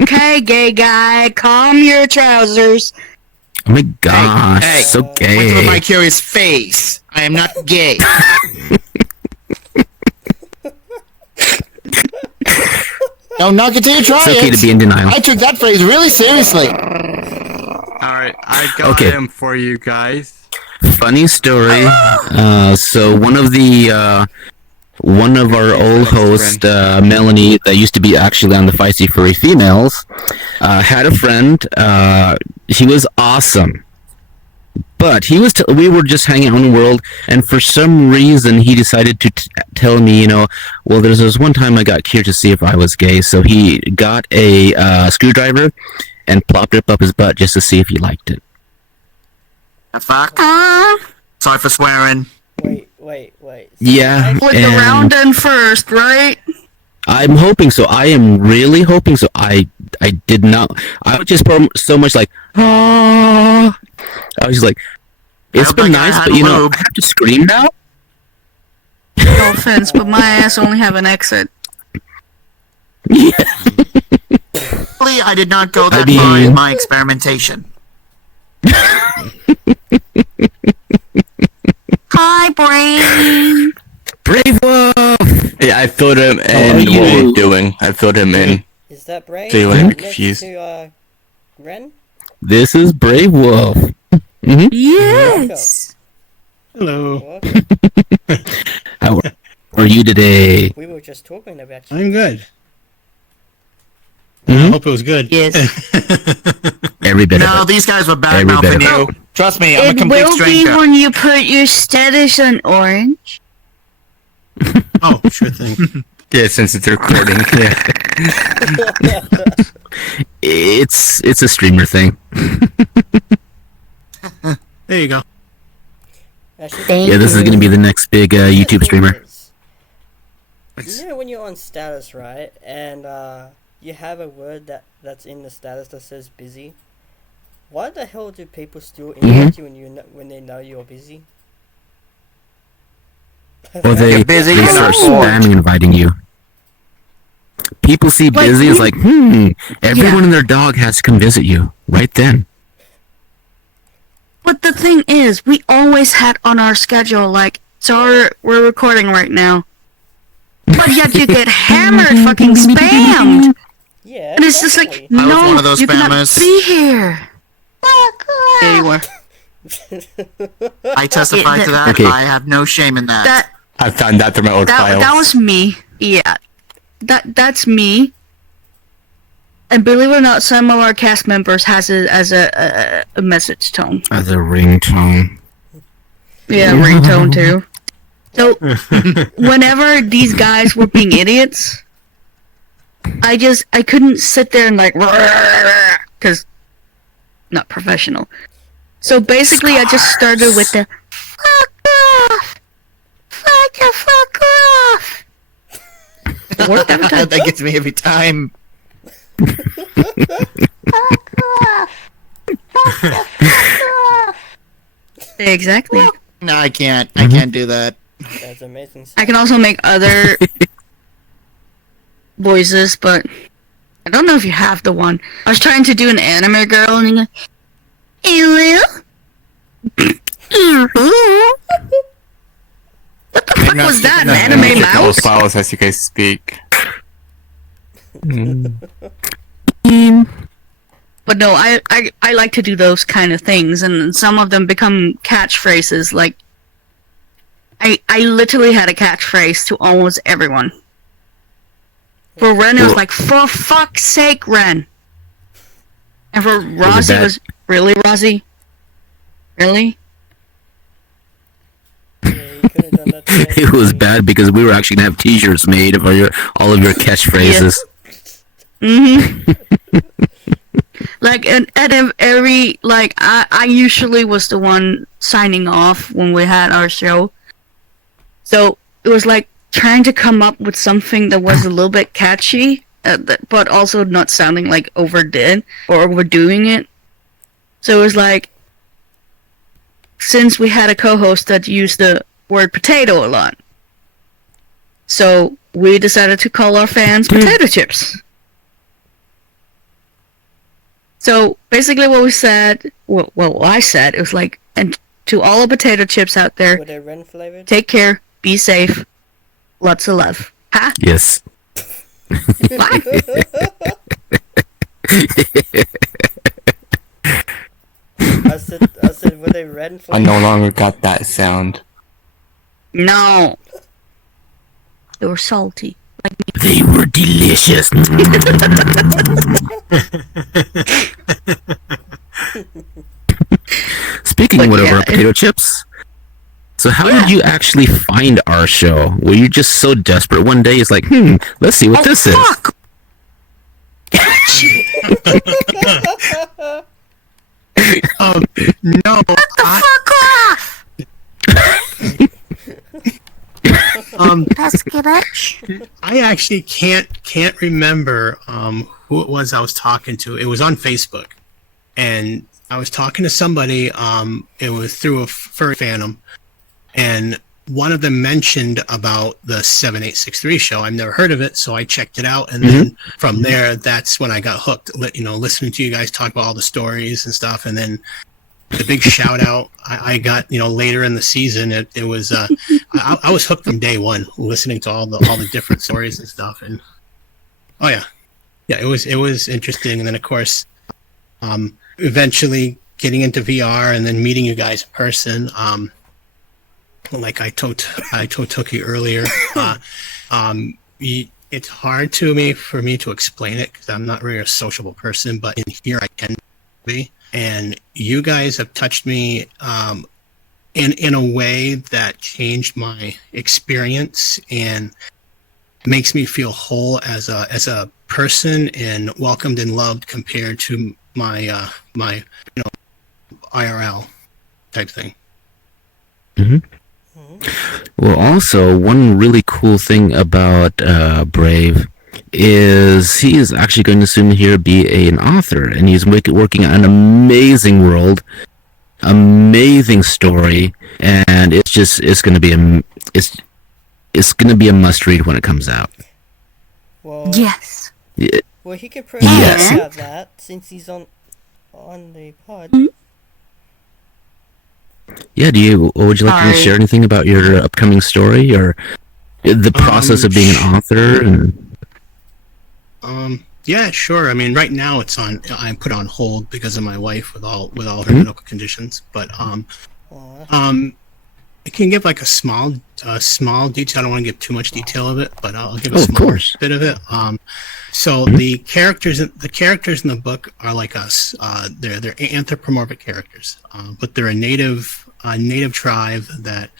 Okay, gay guy, calm your trousers. Oh my gosh, Hey, so What's gay. with my curious face? I am not gay. Don't knock it till you try It's okay it. to be in denial. I took that phrase really seriously. Alright, I got Okay. him for you guys. Funny story. So one of our old hosts, Melanie, that used to be actually on the Feisty Furry Females, had a friend. He was awesome, but we were just hanging out in the world, and for some reason he decided to tell me, well, there's this one time I got curious to see if I was gay, so he got a screwdriver and plopped it up his butt just to see if he liked it. Fuck. Sorry for swearing. Wait. Yeah, With the round end first, right? I'm hoping so. I am really hoping so. I did not. I was just so much like, ah. I was just like, it's hope been that guy nice, had but lube. I have to scream now. No offense, but my ass only have an exit. Yeah. Luckily, I did not go that I far mean- in my experimentation. Hi, Brain. Brave Wolf. Yeah, I filled him are in what you? we're doing. I filled him in. Is that Brain? So you wouldn't be Next confused. to Ren? This is Brave Wolf. Hmm. Yes. Hello. Welcome. How are you today? We were just talking about you. I'm good. I Mhm. hope it was good. Yes. Every bit No, of it. these guys were bad Every bit mouthing of you. Trust me, I'm a It complete will stranger. be when you put your status on orange. Oh, sure thing. Yeah, since it's recording. Yeah. It's a streamer thing. There you go. Actually, Thank Yeah, this is you. gonna be the next big YouTube streamer. You know when you're on status, right, and you have a word that's in the status that says busy. Why the hell do people still invite you when they know you're busy? Or they You're busy, they you're start not bored. spamming inviting you. People see Like, busy as like, everyone and their dog has to come visit you right then. But the thing is, we always had on our schedule, like, so we're recording right now. But yet you get hammered fucking spammed. Yeah, And it's just like, definitely. I was no, one of those you cannot spammers. be here. There you were. I testify Yeah, to that. Okay. I have no shame in that. That I found that through my old files. that was me. Yeah. That's me. And believe it or not, some of our cast members has it as a message tone. As a ringtone. Yeah, ringtone too. So whenever these guys were being idiots, I couldn't sit there and like, because not professional. So basically, I just started with the fuck off, fuck off. It worked every time. That gets me every time. Exactly. No, I can't. I can't do that. That's amazing. I can also make other voices, but I don't know if you have the one. I was trying to do an anime girl, and you're like, What the fuck was that? An anime mouse? Files as you guys speak. But no, I like to do those kind of things, and some of them become catchphrases. Like, I literally had a catchphrase to almost everyone. For Ren, it was like, "For fuck's sake, Ren." And for Rossi, it was, "Really, Rossi? Really?" Yeah, you could have done that to It was bad because we were actually gonna have T-shirts made of all of your catchphrases. Like, at every, like, I usually was the one signing off when we had our show. So it was like trying to come up with something that was a little bit catchy, but also not sounding like overdid or overdoing it. So it was like, since we had a co-host that used the word potato a lot, so we decided to call our fans potato chips. So basically what we said, well, what I said, it was like, and to all the potato chips out there, Were they Ren flavored? take care, be safe, lots of love. Huh? Yes. I said, were they Ren I flavored? no longer got that sound. No. They were salty. They were delicious. Speaking But of yeah, our potato chips, so how did you actually find our show? Were you just so desperate one day? It's like, let's see what this is. Fuck! No, Fuck off! Pesky bitch. I actually can't remember who it was I was talking to. It was on Facebook, and I was talking to somebody. It was through a furry fandom, and one of them mentioned about the 7863 show. I've never heard of it, so I checked it out, and then from there, that's when I got hooked. Listening to you guys talk about all the stories and stuff, and then the big shout out I got, later in the season. It was I was hooked from day one, listening to all the different stories and stuff. And oh yeah, it was interesting. And then of course, eventually getting into VR and then meeting you guys in person. Like I told Tookie earlier, it's hard for me to explain it because I'm not really a sociable person, but in here I can be. And you guys have touched me in a way that changed my experience and makes me feel whole as a person and welcomed and loved compared to my my IRL type thing. Well, also, one really cool thing about Brave is he is actually going to soon here be an author, and he's working on an amazing world, amazing story, and it's going to be a must read when it comes out. Well, Yes. Yeah. well, he could probably Yes. talk about that since he's on the pod. Yeah, would you like to Sorry. share anything about your upcoming story or the process of being an author? And Yeah, sure. I mean, right now I'm put on hold because of my wife with all her medical conditions. But Aw. I can give like a small detail. I don't want to give too much detail of it, but I'll give a Of small course. bit of it. So the characters in the book are like us. They're anthropomorphic characters, but they're a native tribe that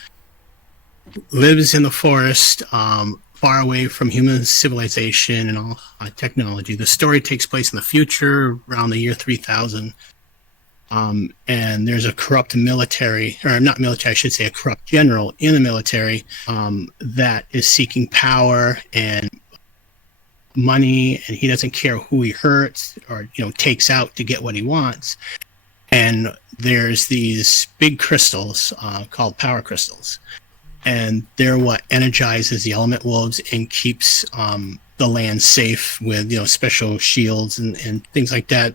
lives in the forest, far away from human civilization and all technology. The story takes place in the future, around the year 3000. And there's a corrupt military, or not military, I should say a corrupt general in the military that is seeking power and money, and he doesn't care who he hurts or takes out to get what he wants. And there's these big crystals called power crystals, and they're what energizes the element wolves and keeps the land safe with special shields and things like that.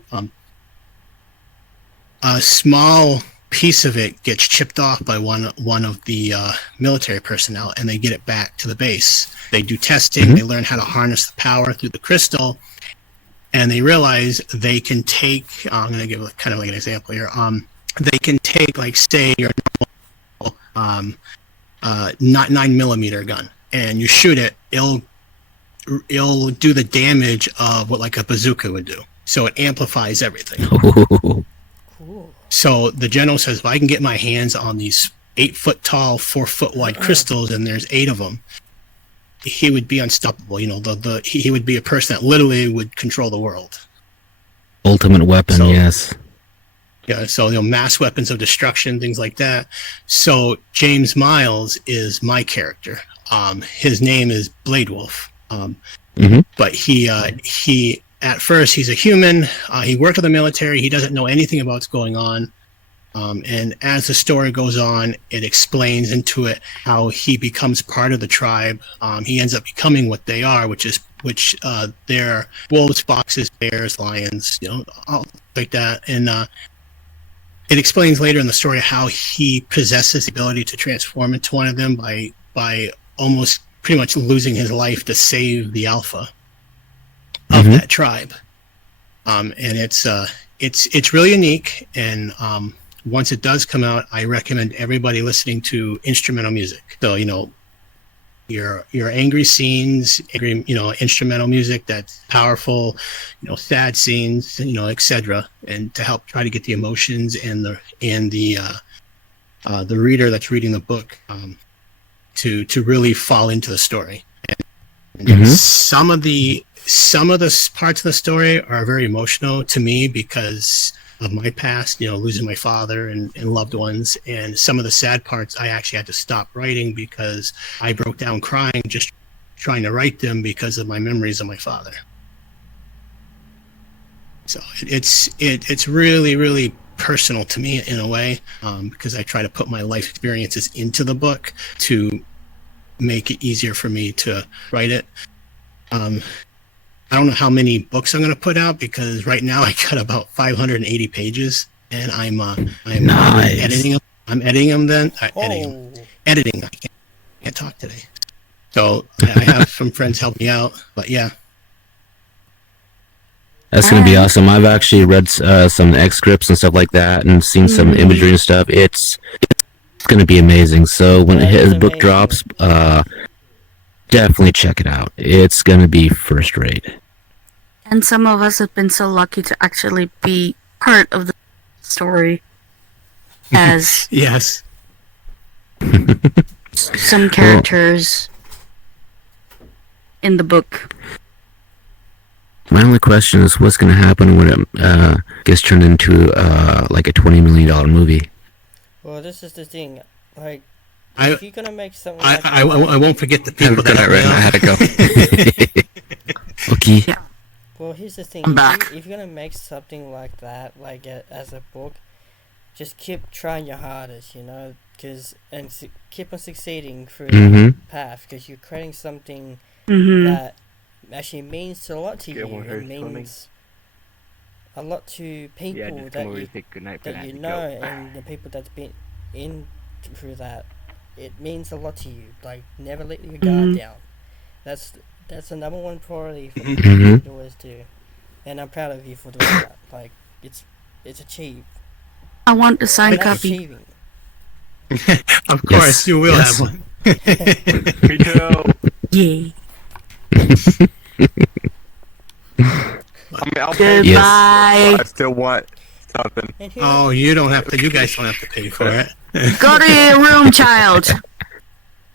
a small piece of it gets chipped off by one of the military personnel, and they get it back to the base. They do testing. They learn how to harness the power through the crystal, and they realize they can take. I'm going to give kind of like an example here. They can take, like, say, your normal 9mm gun, and you shoot it. It'll do the damage of what, like, a bazooka would do. So it amplifies everything. Cool. So the general says, if I can get my hands on these 8-foot tall, 4-foot wide crystals, and there's 8 of them, he would be unstoppable. You know, he would be a person that literally would control the world. Ultimate weapon, yes. Yeah, so, you know, mass weapons of destruction, things like that. So James Miles is my character. His name is Blade Wolf. But he at first, he's a human. He worked with the military. He doesn't know anything about what's going on. And as the story goes on, it explains into it how he becomes part of the tribe. He ends up becoming what they are, which they're wolves, foxes, bears, lions, you know, all like that. And it explains later in the story how he possesses the ability to transform into one of them by almost pretty much losing his life to save the alpha of that tribe. And it's really unique. And once it does come out, I recommend everybody listening to instrumental music. So, you know, your angry scenes, you know, instrumental music that's powerful, you know, sad scenes, you know, etc. And to help try to get the emotions and the reader that's reading the book to really fall into the story. And some of the parts of the story are very emotional to me because of my past, you know, losing my father and loved ones. And some of the sad parts I actually had to stop writing because I broke down crying just trying to write them because of my memories of my father. So it's really, really personal to me in a way, because I try to put my life experiences into the book to make it easier for me to write it. I don't know how many books I'm going to put out because right now I got about 580 pages, and I'm Nice. editing them. I'm editing them. Editing. I can't talk today. So I have some friends help me out, but yeah. That's going to be awesome. I've actually read some excerpts and stuff like that and seen some imagery and stuff. It's going to be amazing. So when his book drops, definitely check it out. It's going to be first rate. And some of us have been so lucky to actually be part of the story as Yes. some characters in the book. My only question is what's going to happen when it gets turned into like a $20 million movie? Well, this is the thing. Like, I- if you're gonna make something I won't forget the people Good that night, helped me Ren. I out. had to go. Okay. Well, here's the thing. I'm back. If you're gonna make something like that, like as a book, just keep trying your hardest, you know, keep on succeeding through the path, because you're creating something that actually means a lot to you. It means a lot to people that you know, and the people that's been in through that. It means a lot to you. Like, never let your guard down. That's the number one priority for you to always do. And I'm proud of you for doing that. Like, it's achieved. I want a signed That's copy. achieving. Of course, you will Yes. have one. Me too. Yay. I mean, I'll pay. Yes. Goodbye. I still want something. And here, Oh, you don't have to. You guys don't have to pay for it. Go to your room, child.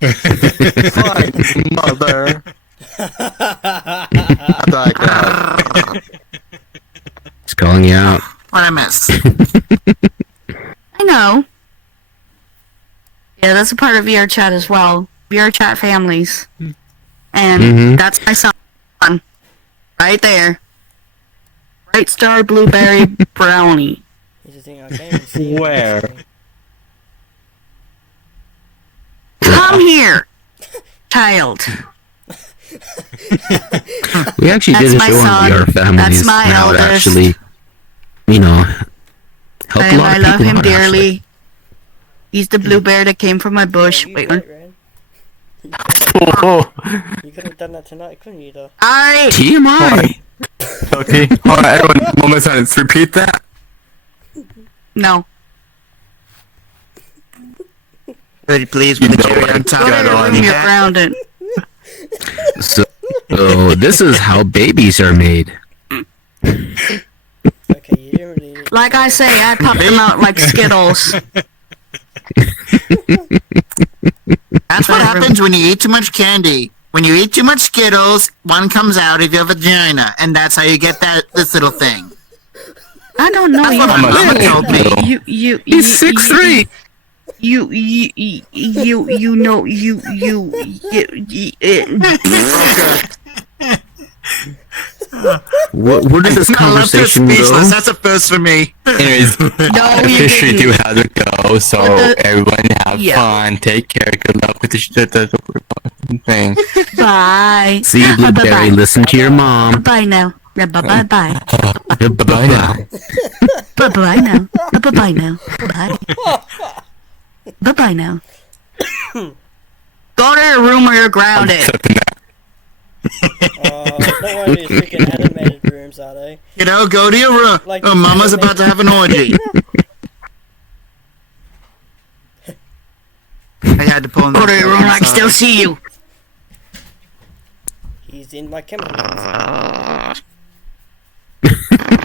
Fine, mother. That's all I got. It's calling you out. What I miss? I know. Yeah, that's a part of VR chat as well. VR chat families. And that's my son. Right there. Bright Star Blueberry Brownie. here's the thing. I can't even see it. Where? Come here, child. We actually That's did a my show son. on VR families. That's my and how it eldest. actually, you know, Helped a And lot I of love people him out, actually. dearly. He's the blue bear that came from my bush. You Wait, got it, Ren. You could have done that tonight, couldn't you, though? I TMI. Okay, alright, everyone, moment of silence. Repeat that. no. Pretty pleased with the cherry on top. Go to your room. You're grounded. So this is how babies are made. Okay, you didn't really. Like I say, I pop them out like Skittles. That's what happens when you eat too much candy. When you eat too much Skittles, one comes out of your vagina, and that's how you get this little thing. I don't know. That's what my mama told me. He's 6'3". Where did this conversation go? Speechless. That's a first for me. Anyways, No, you officially do didn't. have to go, so But the- everyone have yeah. fun, take care, good luck with the thing. Bye. See you, Blueberry. Bye-bye. Listen to your mom. Bye now. Bye bye bye. Bye now. Bye bye now. Bye bye now. Bye. Bye bye now. Go to your room or you're grounded. Don't worry, these freaking animated rooms, are they? You know, go to your room. Like Oh, Mama's about to have an orgy. I had to pull in Go to your room. I can still see you. He's in my chemicals.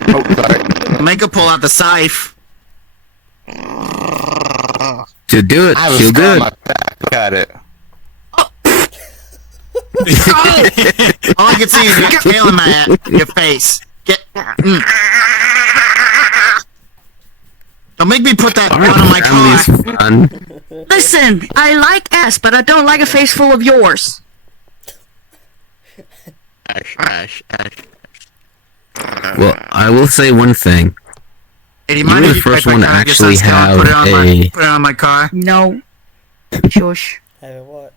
Oh, sorry. Make her pull out the scythe. She'll do it. I have a She'll scar do on it. my back. Look at it. All I can see is your tail in your face. Don't make me put that All one on my right, car. family's fun. Listen, I like ass, but I don't like a face full of yours. Ash. Well, I will say one thing. Hey, do You mind were if the first if I one to kinda get actually some scalp, have put it on my a. car? No. Shush. Hey, what?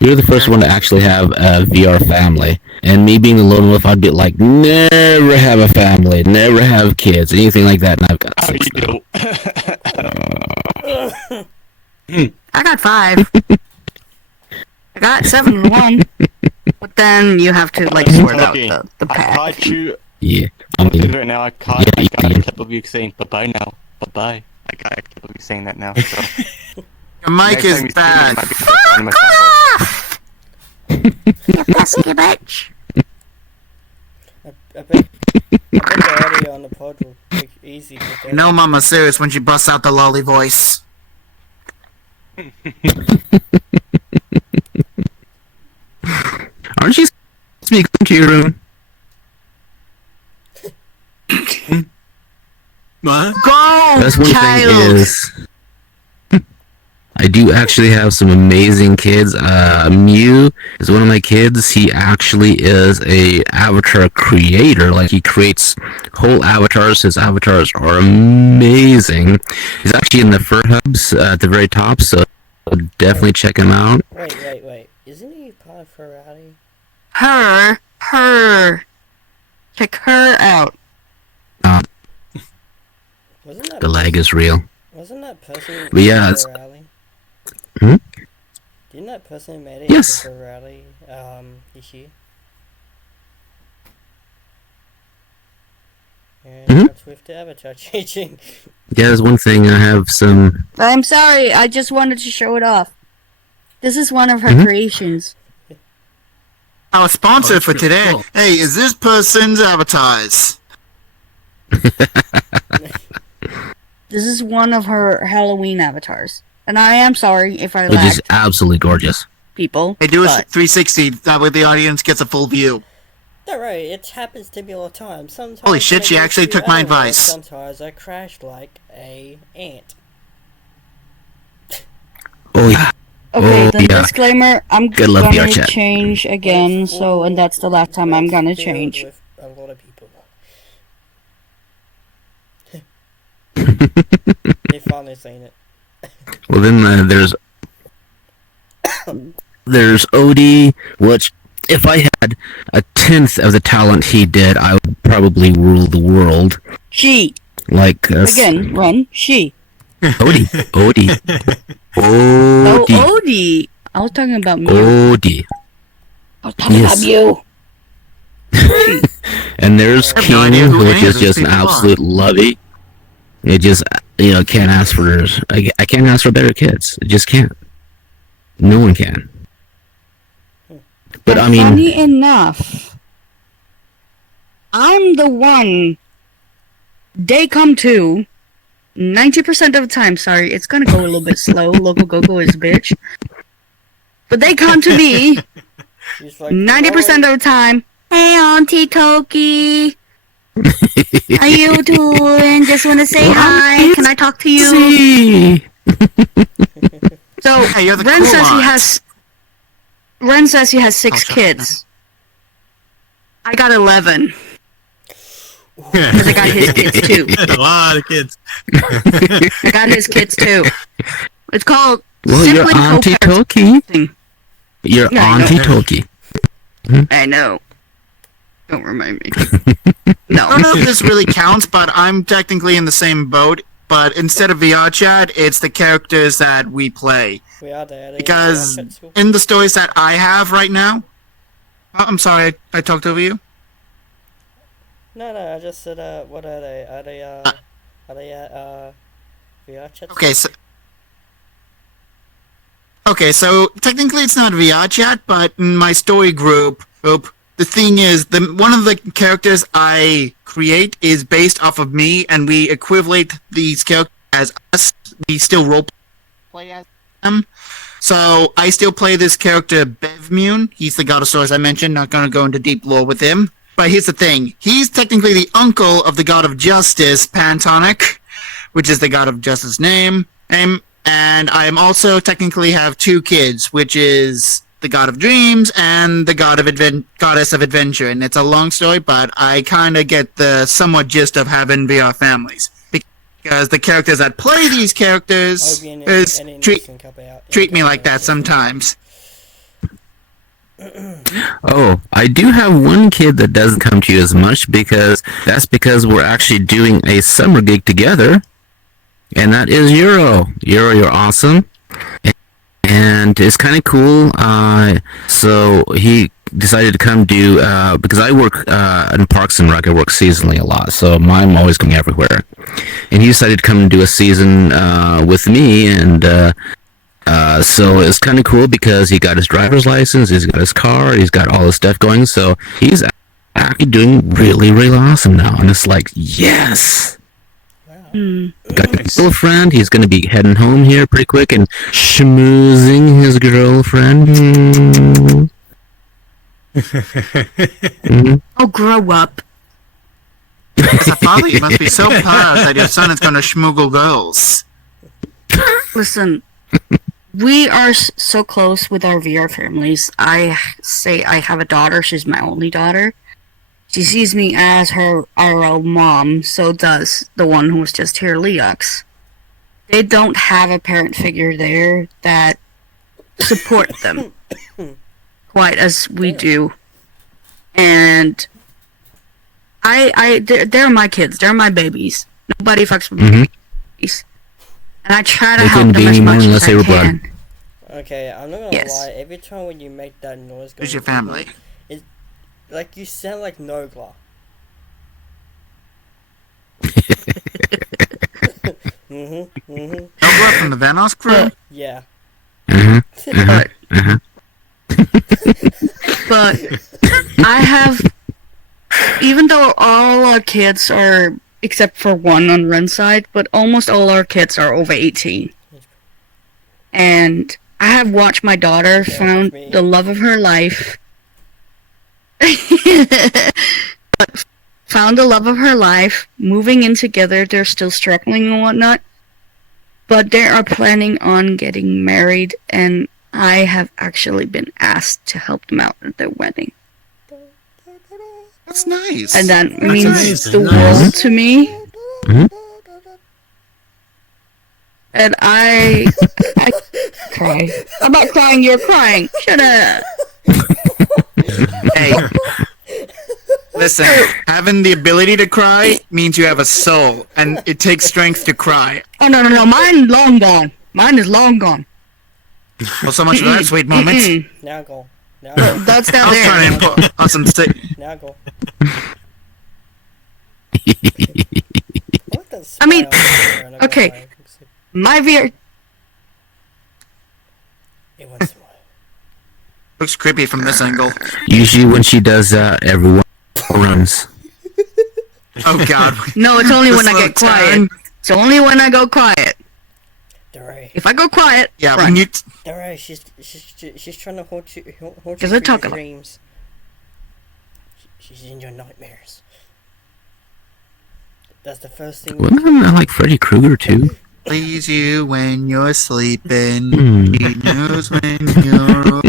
You're the first one to actually have a VR family, and me being the lone wolf, I'd be like, never have a family, never have kids, anything like that. And I've got 6 now. I got 5. I got 7 in 1. But then you have to like sort out the I pack. caught you. Yeah, I I'm mean, right now. I Yeah, you got a can. clip of you saying bye bye now. Bye bye. I got a clip of you saying that now. So Your mic next time is you see me, it bad. might be someone in my soundboard. You pesky bitch. I bet the audio on the pod will be easy. But No, Mama serious when she busts out the lolly voice. aren't you speaking to your room? What? Go, That's one child. thing is, I do actually have some amazing kids. Mew is one of my kids. He actually is a avatar creator. Like, he creates whole avatars. His avatars are amazing. He's actually in the fur hubs at the very top, so definitely check him out. Wait. Isn't he part of Ferrari? Her. Check her out. Wasn't that The lag is real. Wasn't that person But yeah, it's- Ferrari? Hmm? Didn't that person who made it Yes. Ferrari this year? And Mhm. what's with the avatar changing? Yeah, there's one thing. I have some. I'm sorry. I just wanted to show it off. This is one of her Mhm. creations. Our sponsor for pretty today. cool. Hey, is this person's avatars? This is one of her Halloween avatars. And I am sorry if I Which is lagged absolutely gorgeous. people. Hey, do a but 360. That way the audience gets a full view. Don't worry, it happens to me all the time. Sometimes Holy shit, when I she go actually through took my Analog, advice. Sometimes I crash like a ant. Oh yeah. Okay, Oh, the yeah. disclaimer, I'm Good luck, gonna VR chat. change again, so, and that's the last time I'm gonna It's filled change. with a lot of people. They finally seen it. Well, then there's Odie, which if I had a tenth of the talent he did, I would probably rule the world. Gee, Like Again, Ren, she. Odie, Odie, Oh, Odie, Odie. I was talking about me. Odie. I was talking Yes. about you. And there's I have no idea King, who which any of is these just an people are. absolute lovey. It just, can't ask for. I can't ask for better kids. I just can't. No one can. But I mean, Funny enough, I'm the one they come to 90% of the time. Sorry, it's gonna go a little bit slow. Local Gogo is a bitch. But they come to me She's like, 90% of the time. Hey, Auntie Toki. How you doing? Just want to say hi. Can I talk to you? see. So Hey, you're the Ren cool says he aunt. has. Ren says he has 6 shut kids. I got 11 because I got his kids too. A lot of kids. I got his kids too. It's called Well, you're simply Auntie co-parenting. Toki. You're Yeah, I know. Auntie Toki. I know. Don't remind me. I No. don't know if this really counts, but I'm technically in the same boat. But instead of VR chat, it's the characters that we play. we are there. Because in the stories that I have right now, I'm sorry, I talked over you. No, I just said, what are they? Are they VR chat? Okay, so technically it's not VR chat, but in my story group, the thing is, one of the characters I create is based off of me, and we equivalent these characters as us. We still role play as them. So I still play this character Bevmune. He's the god of stars I mentioned. Not going to go into deep lore with him. But here's the thing. He's technically the uncle of the god of justice, Pantonic, which is the god of justice name. And I am also technically have 2 kids, which is the god of dreams and the goddess of adventure. And it's a long story, but I kind of get the somewhat gist of having VR families. Because the characters that play these characters treat me like that sometimes. Oh, I do have one kid that doesn't come to you as much because we're actually doing a summer gig together, and that is Euro. Euro, you're awesome, and it's kind of cool. So he decided to come do because I work in Parks and Rec. I work seasonally a lot, so I'm always going everywhere, and he decided to come and do a season with me, and so it's kind of cool because he got his driver's license, he's got his car, he's got all his stuff going, so he's actually doing really, really awesome now, and it's like, yes! Got a girlfriend, he's going to be heading home here pretty quick and schmoozing his girlfriend. Oh, grow up. As a father, you must be so proud that your son is going to schmoogle girls. Listen, we are so close with our VR families. I say I have a daughter. She's my only daughter. She sees me as her IRL mom. So does the one who was just here, Leox. They don't have a parent figure there that support them quite as we do. And they're my kids. They're my babies. Nobody fucks with my babies. And I try to They help couldn't be them as any more much unless as they I were blood. can. Okay, I'm not gonna Yes. lie. Every time when you make that noise, Who's your family? Like you sound like Nogla. Nobla from the Vanos crew? Yeah. But I have, even though all our kids are, except for one on Ren's side, but almost all our kids are over 18. And I have watched my daughter found the love of her life. Found the love of her life, moving in together. They're still struggling and whatnot. But they are planning on getting married, and I have actually been asked to help them out at their wedding. That's nice. And that That's means nice. the Nice. world to me. And I cry. I'm not crying, you're crying. Shut up. Hey, listen, Having the ability to cry means you have a soul, and it takes strength to cry. Oh no! Mine long gone. Mine is long gone. Well, so much for that sweet moment. Now go. Now go. That's I down was trying there. to put on some Now go. I mean, okay. My VR It wants more. looks creepy from this angle. Usually when she does that, everyone runs. Oh God! No, it's only when I Slow get quiet. turn. It's only when I go quiet. Alright. If I go quiet, Yeah, run. when you Alright, she's trying to hold you Because through I talk your a lot. dreams. She's in your nightmares. That's the first thing. Wasn't I like Freddy Krueger too? please you when you're sleeping, Hmm. he knows when you're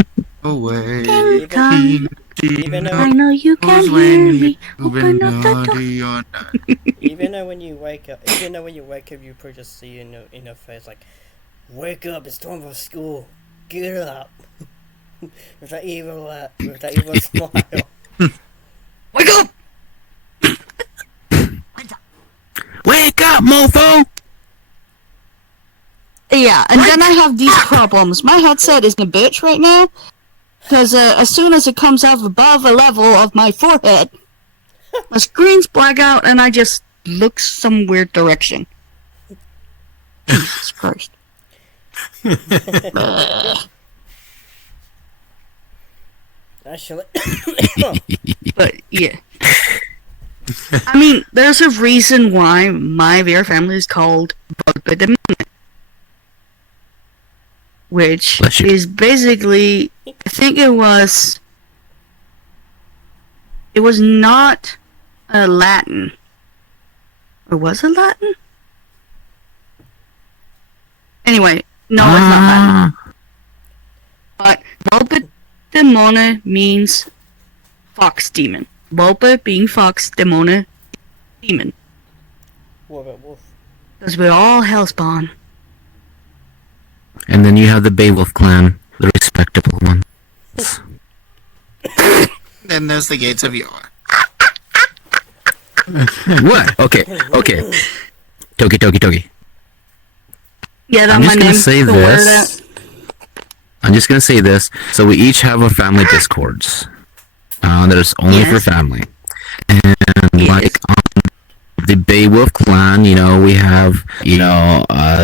away. Even, even though, I know you can Knows hear when me. you're Open up the door. naughty or not. even though when you wake up, you probably just see in your face like, "Wake up! It's time for school. Get up!" with that evil smile. Wake up! Wake up, mofo! Yeah, and then I have these problems. My headset is a bitch right now. Because as soon as it comes up above a level of my forehead, my screen's black out and I just look some weird direction. Jesus Christ. Actually, But, yeah. I mean, there's a reason why my VR family is called Golpe de Mone. Which Bless you. is basically, I think it was not Latin. Or was it Latin? Anyway, no, it's not Latin. But Golpe de Mone means fox demon. Volpe being fox, demone, demon. what about wolf? Because we're all hellspawn. And then you have the Beowulf clan, the respectable one. Then there's the gates of Yore. What? Okay. Toki. Yeah, that's I'm my just name. gonna say Don't worry this. I'm just gonna say this. So we each have our family discords. There's only Yes. for family. And Yes. like on the Beowulf clan, we have,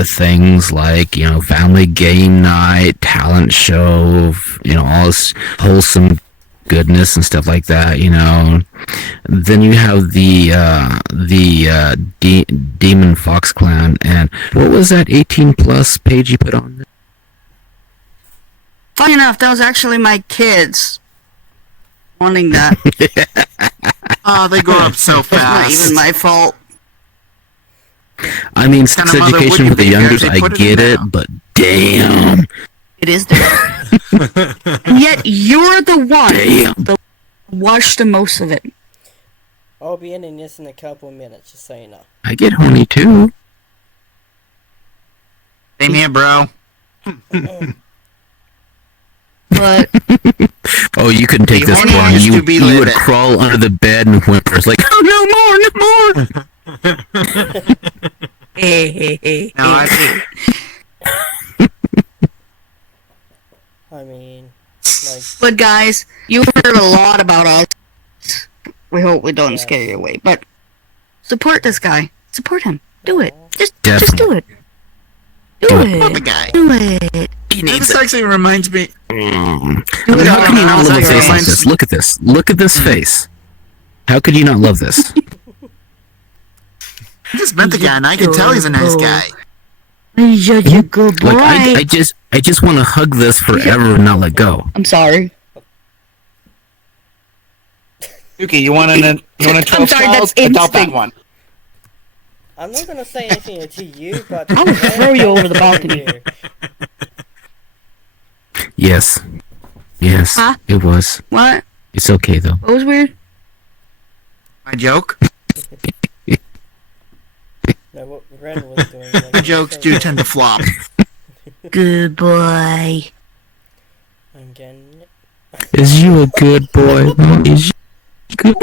things like, family game night, talent show, all this wholesome goodness and stuff like that, Then you have the Demon Fox clan, and what was that 18 plus page you put on there? Funny enough, that was actually my kids wanting that. Oh, they grow up so It's not fast. even my fault. I mean, kind sex of mother would education you for the be, Gary? youngers, They I put it get in it, now. but damn. It is there. And yet, you're the one Damn. that watched the most of it. I'll be ending this in a couple of minutes, just so you know. I get horny too. Same here, bro. But, Oh, you couldn't take The this horny one. is You, to be you would livid. crawl under the bed and whimper. It's like, oh, no more. hey. No, I mean, like, But guys, you heard a lot about us. We hope we don't Yes. scare you away. But support this guy. Support him. Do it. Just Definitely. do it. Do the it. guy. Do it. He This needs it. actually reminds me. I mean, how can you not love a face like this? Look at this. Look at this face. How could you not love this? I just met the guy, and I can tell he's a nice guy. You're a good boy. Like, I just want to hug this forever and not let go. I'm sorry. Yuki, you want a 12 sorry, that's Adopt that instinct. one. I'm not gonna say anything to you, but I'm gonna throw you over the balcony. Yes. Yes. Huh? It was. What? It's okay though. What was weird? My joke? No, what Ren was doing. Like, My jokes do tend to flop. Good boy. I'm getting it. Is you a good boy? Is You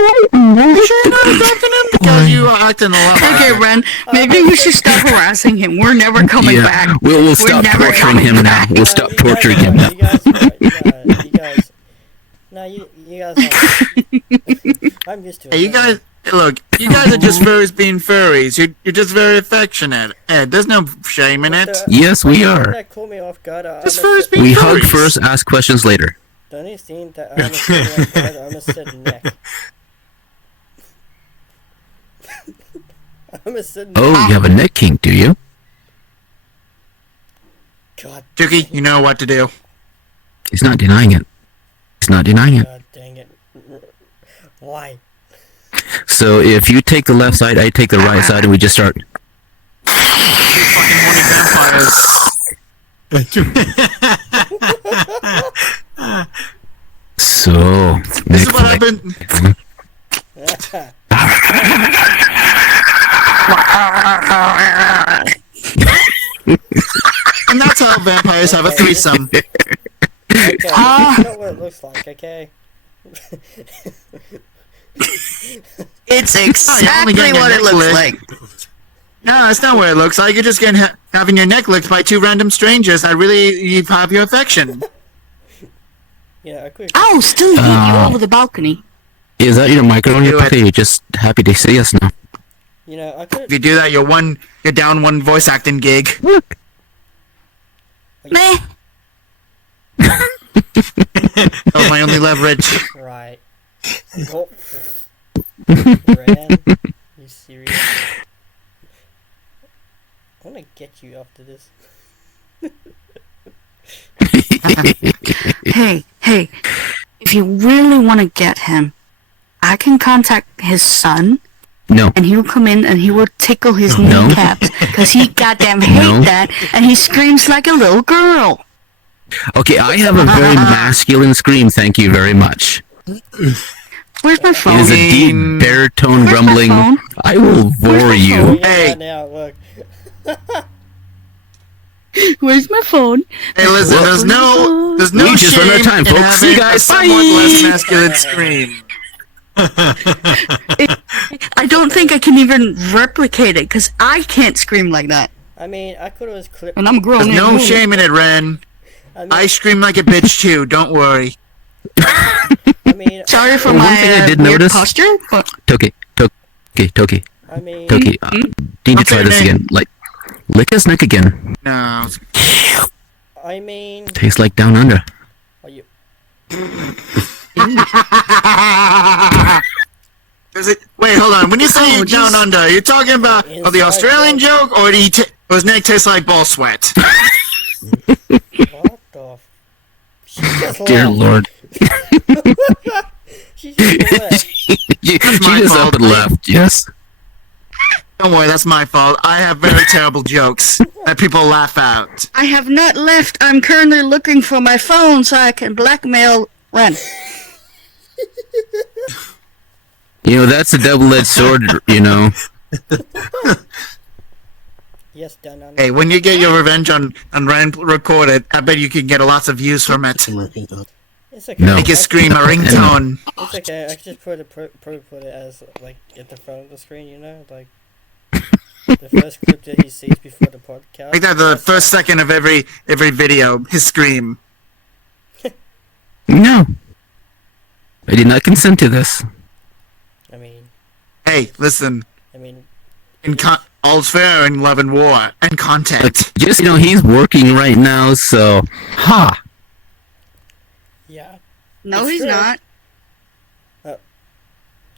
sure you're not adopting him? Because you are acting a lot. Okay, Ren, maybe we should stop harassing him. We're never coming back. We'll stop never torturing coming him now. back. We'll stop torturing him now. You guys. No, you guys. I'm used to it. Hey, you guys, look, you guys are just furries being furries. You're just very affectionate. There's no shame in it. Yes, we are. That caught me off guard. Just furries being We furries. hug first, ask questions later. Don't you think that I almost caught me off guard? I almost said neck. I almost said neck. Oh, you have a neck kink, do you? God. Dookie, you know what to do. He's not denying it. He's not denying it. God dang it. Why? So if you take the left side, I take the right side, and we just start. Fucking horny vampires. So. This is what happened. And that's how vampires have a threesome. Okay, that's not what it looks like, okay? It's only exactly getting your what it neck looks licked. like. No, that's not what it looks like. You're just getting having your neck licked by two random strangers that really you have your affection. Yeah, I could. I'll still hit you over the balcony. Is that your mic on your Do it. pocket? You're just happy to see us now. You know, I could. If you do that, you're down one voice acting gig. Meh. That was my only leverage. Right. Oh. Ran, you serious? I wanna get you after this. Hey, if you really want to get him, I can contact his son, No. and he will come in and he will tickle his No. kneecaps, because he goddamn hate No. that, and he screams like a little girl. Okay, I have a very masculine scream, thank you very much. Where's my It phone? is a deep baritone Where's my rumbling. phone? I will bore you. Hey. Now, look. Where's my phone? Hey, listen, there's no We just shame run out of time, in folks. See you having a guys. somewhat Bye. less masculine scream. I don't think I can even replicate it, because I can't scream like that. I mean, I could always clip. And I'm grown. There's no shame in it, Ren. I mean, I scream like a bitch too, don't worry. I mean, Sorry for One my thing I did weird notice- posture, but Toki. I mean, Do you need to Okay, try this then. again? Like, lick his neck again. No. I mean, Tastes like down under. are you? Wait, hold on. When you say down under, you're talking about the Australian joke, or or his neck tastes like ball sweat? What the? She just Dear left. Lord. She just left. she my just fault. up and left, yes. Don't worry, that's my fault. I have very terrible jokes that people laugh at. I have not left. I'm currently looking for my phone so I can blackmail Ren. You know, that's a double-edged sword, you know. Yes, done on. Hey, when you get your revenge on Ren recorded, I bet you can get lots of views from it. It's okay. No. Make it scream a ringtone. It's okay. I can just put it as like at the front of the screen, you know, like the first clip that he sees before the podcast. Like that, the first second of every video, his scream. No. I did not consent to this. I mean, Hey, listen. I mean, All's fair in love and war and But content. just, you know, he's working right now, so... Ha! yeah. No, It's he's true. not.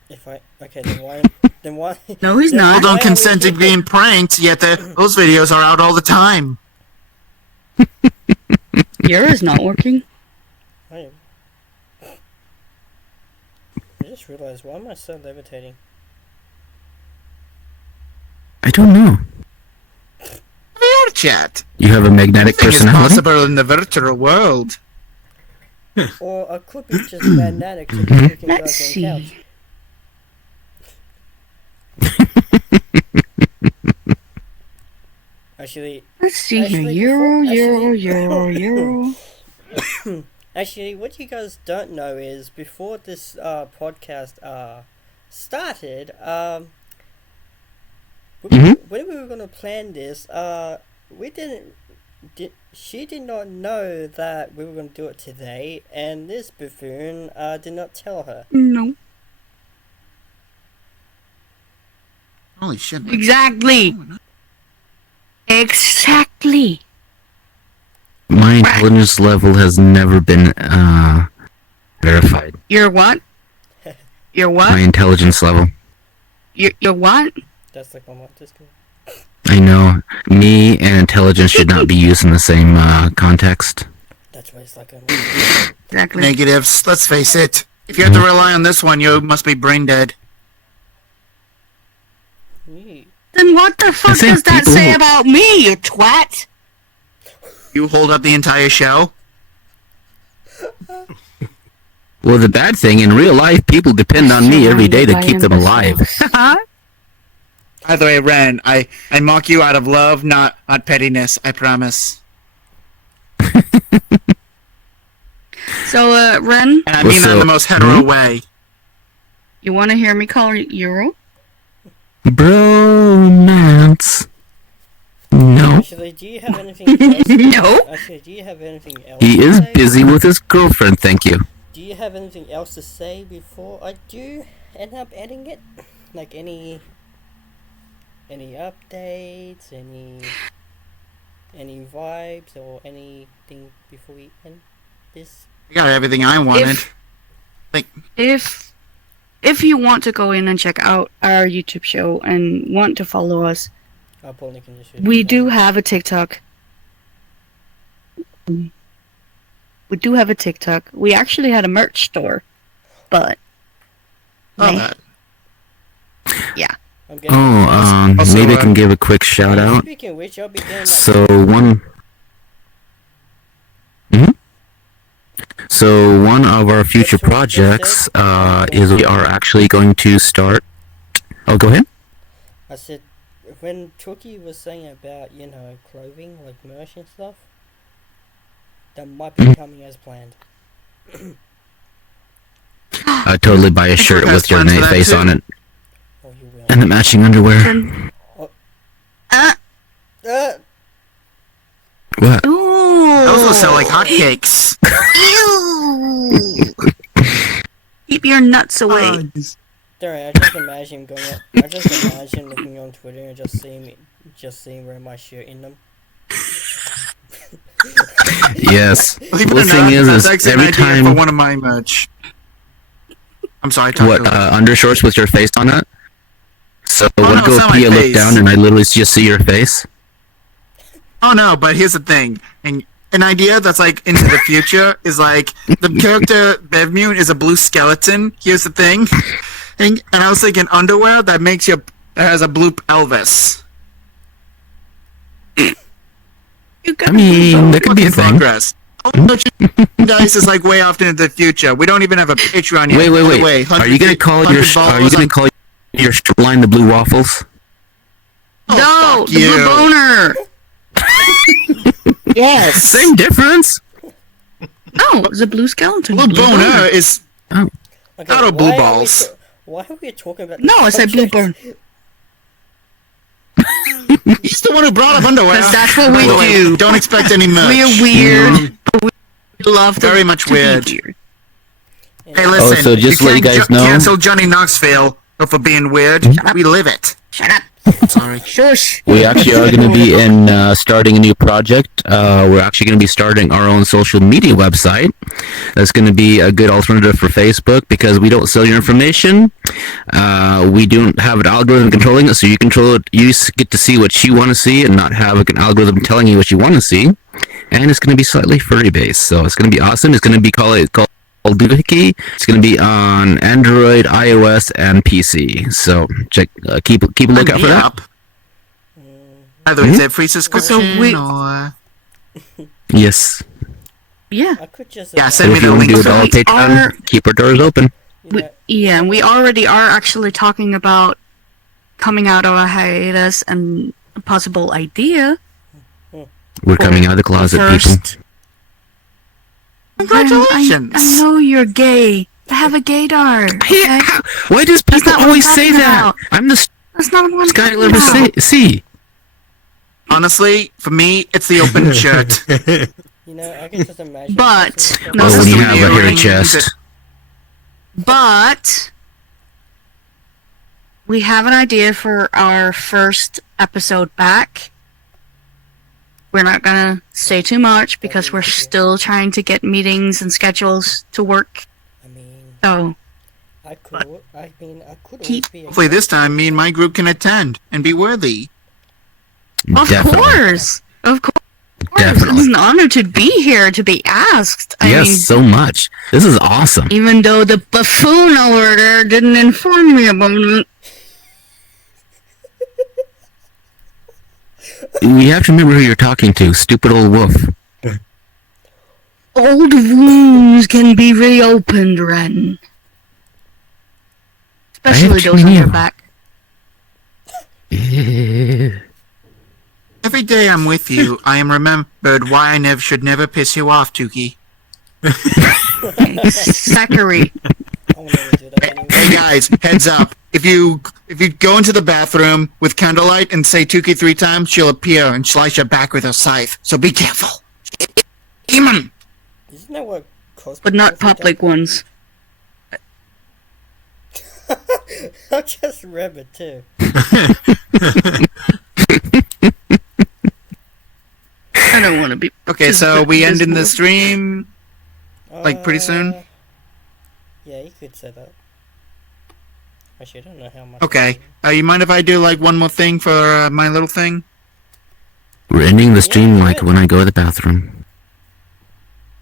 If I okay, then why? No, he's then not. People why don't are consent to we being pranked, yet those videos are out all the time. Yours not working. I just realized, why am I so levitating? I don't know. VR chat. You have a magnetic Anything is personality? possible in the virtual world. Or I could be just magnetic to the freaking Let's goddamn see. couch. Actually, Let's see here. Actually, Euro, before- euro, actually- euro, euro. Actually, what you guys don't know is before this podcast started, when we were gonna plan this, we didn't. She did not know that we were gonna do it today, and this buffoon did not tell her. No. Holy shit. Exactly. Exactly. My intelligence level has never been verified. You're what? You're My what? intelligence level. You're what? That's like my Discord. I know. Me and intelligence should not be used in the same context. That's why it's like a. Exactly. Negatives. Let's face it. If you have to rely on this one, you must be brain dead. Then what the fuck think does that people say who- about me, you twat? You hold up the entire show? Well, the bad thing, in real life, people depend on me every day to keep them alive. By the way, Ren, I mock you out of love, not pettiness, I promise. So, Ren, And I mean that in the most hetero way. you want to hear me call Euro? Bromance. No. Actually, do you have anything else? No. Actually, do you have anything else? He to is say? busy with his girlfriend, thank you. Do you have anything else to say before I do end up editing it? Like any updates, any vibes or anything before we end this? I got everything I wanted. If you want to go in and check out our YouTube show and want to follow us, I'll put a link in the show. we do have a TikTok. We do have a TikTok. We actually had a merch store, but Oh, meh. that. I'm getting Also, Maybe I can give a quick shout out. Speaking of which, I'll be getting like So one of our future projects is we are actually going to start. Oh, go ahead. I said, when Tookie was saying about, clothing, like merch and stuff, that might be coming as planned. Totally buy a shirt with your plans for that face too? on it Oh, you will. and the matching underwear. What? Ooh. Those will sell like hotcakes. Ew. Keep your nuts away. Don't worry, I just imagine going up. I just imagine looking on Twitter and just seeing wearing my shirt in them. Yes. Believe it The or thing not, is that's actually every an idea time. for one of my merch. I'm sorry, talk What, to it. undershorts with your face on it? So Oh, when no, I go it's not pee, my I look face. down and I literally just see your face. Oh no, but here's the thing. And an idea that's like into the future is like the character Bevmune is a blue skeleton. Here's the thing. And I was thinking underwear that has a blue Elvis. You got I mean, that could be a Work in thing. progress. Merchandise is like way off into the future. We don't even have a Patreon yet. Wait. By the way, Are you gonna call your 100 Are you gonna call your strip line the blue waffles? no, fuck the you. blue boner. Yes. Same difference. No, it's a blue skeleton. Blue boner is Okay, Not a blue why are we balls. why are we talking about? No, I this said blue subject? burn. he's the one who brought up underwear. 'Cause that's what we By the way, do. Don't expect any merch. We're weird. We love to, Very much to be weird. Hey, listen. so just you let you can't guys know- Cancel Johnny Knoxville for being weird. We live it. Shut up. Sorry. Shush. We actually are going to be starting a new project. We're actually going to be starting our own social media website. That's going to be a good alternative for Facebook because we don't sell your information. We don't have an algorithm controlling it, so you control it. You get to see what you want to see and not have an algorithm telling you what you want to see. And it's going to be slightly furry based, so it's going to be awesome. It's going to be called Doohickey. It's going to be on Android, iOS, and PC. So keep a lookout for that. Either is it free subscription we- or Yes. Yeah. I could just Yeah, imagine, send me If you the want to link. do it all We Patreon, are- keep our doors open. And we already are actually talking about coming out of a hiatus and a possible idea. We're coming out of the closet, people. First. Congratulations. I know you're gay. I have a gaydar. Okay? Why does That's people not what always I'm say talking that? about. I'm the That's not what I'm guy talking I'll ever about. see. Honestly, for me, it's the open shirt. You know, I can just imagine. But- this is- No, Oh, this when is you the have a hairy weird- chest. But we have an idea for our first episode back. We're not gonna say too much because we're still trying to get meetings and schedules to work. I mean, So I could Keep- always be a Hopefully this guest time me and my group can attend and be worthy. of course. It's Definitely. an honor to be here to be asked. I Yes, mean, so much. This is awesome. even though the buffoon over there didn't inform me about it. You have to remember who you're talking to. Stupid old wolf. Old wounds can be reopened, Ren. Especially too those on many your of them. back. Every day I'm with you, I am remembered why I should never piss you off, Tuki. Zachary. I will never do that anyway. Hey guys, heads up. If you go into the bathroom with candlelight and say Tuki 3 times, she'll appear and slice your back with her scythe. So be careful. Demon! Isn't that what cosplay? But not is like public ones. that? I just remembered too. I don't want to be. Okay, so we end in the stream. Like, pretty soon? Yeah, you could say that. Actually, I don't know how much. Okay. You mind if I do like one more thing for my little thing? We're ending the stream like when I go to the bathroom.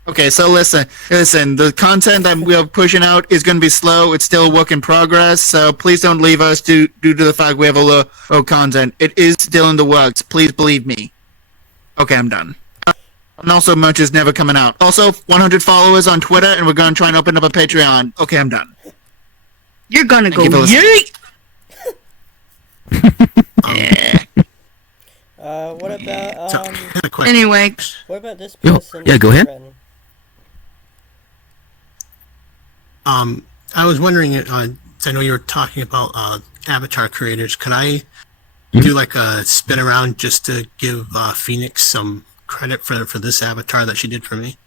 Okay, so listen. The content that we are pushing out is going to be slow. It's still a work in progress, so please don't leave us due to the fact we have a low content. It is still in the works. Please believe me. Okay, I'm done. And also, merch is never coming out. Also, 100 followers on Twitter, and we're going to try and open up a Patreon. Okay, I'm done. You're gonna Thank you for go listening. yay! What about So, I had a question. Anyway, what about this Yo, person? yeah, go ahead. I was wondering, I know you were talking about avatar creators. Could I do like a spin around just to give Phoenix some credit for this avatar that she did for me?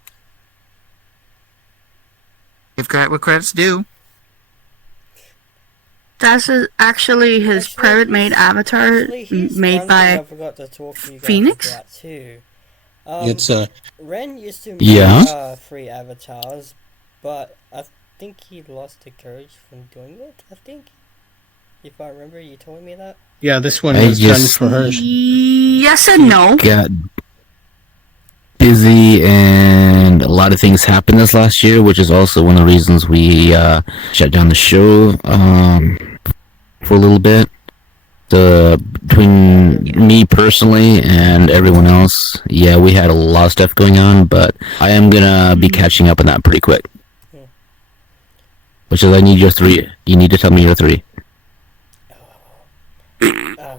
Give credit where credit's due. that's actually his Actually, private made avatar Actually, here's made one thing I by. forgot to talk to you guys Phoenix? about too. It's Ren used to make Yeah? 3 avatars, but I think he lost the courage from doing it. I think, if I remember, you told me that. yeah, this one I was done just- for hers. Yes and no. Got busy and a lot of things happened this last year, which is also one of the reasons we shut down the show for a little bit. Between me personally and everyone else, yeah, we had a lot of stuff going on, but I am gonna be catching up on that pretty quick. Yeah. Which is, I need your 3. You need to tell me your 3. I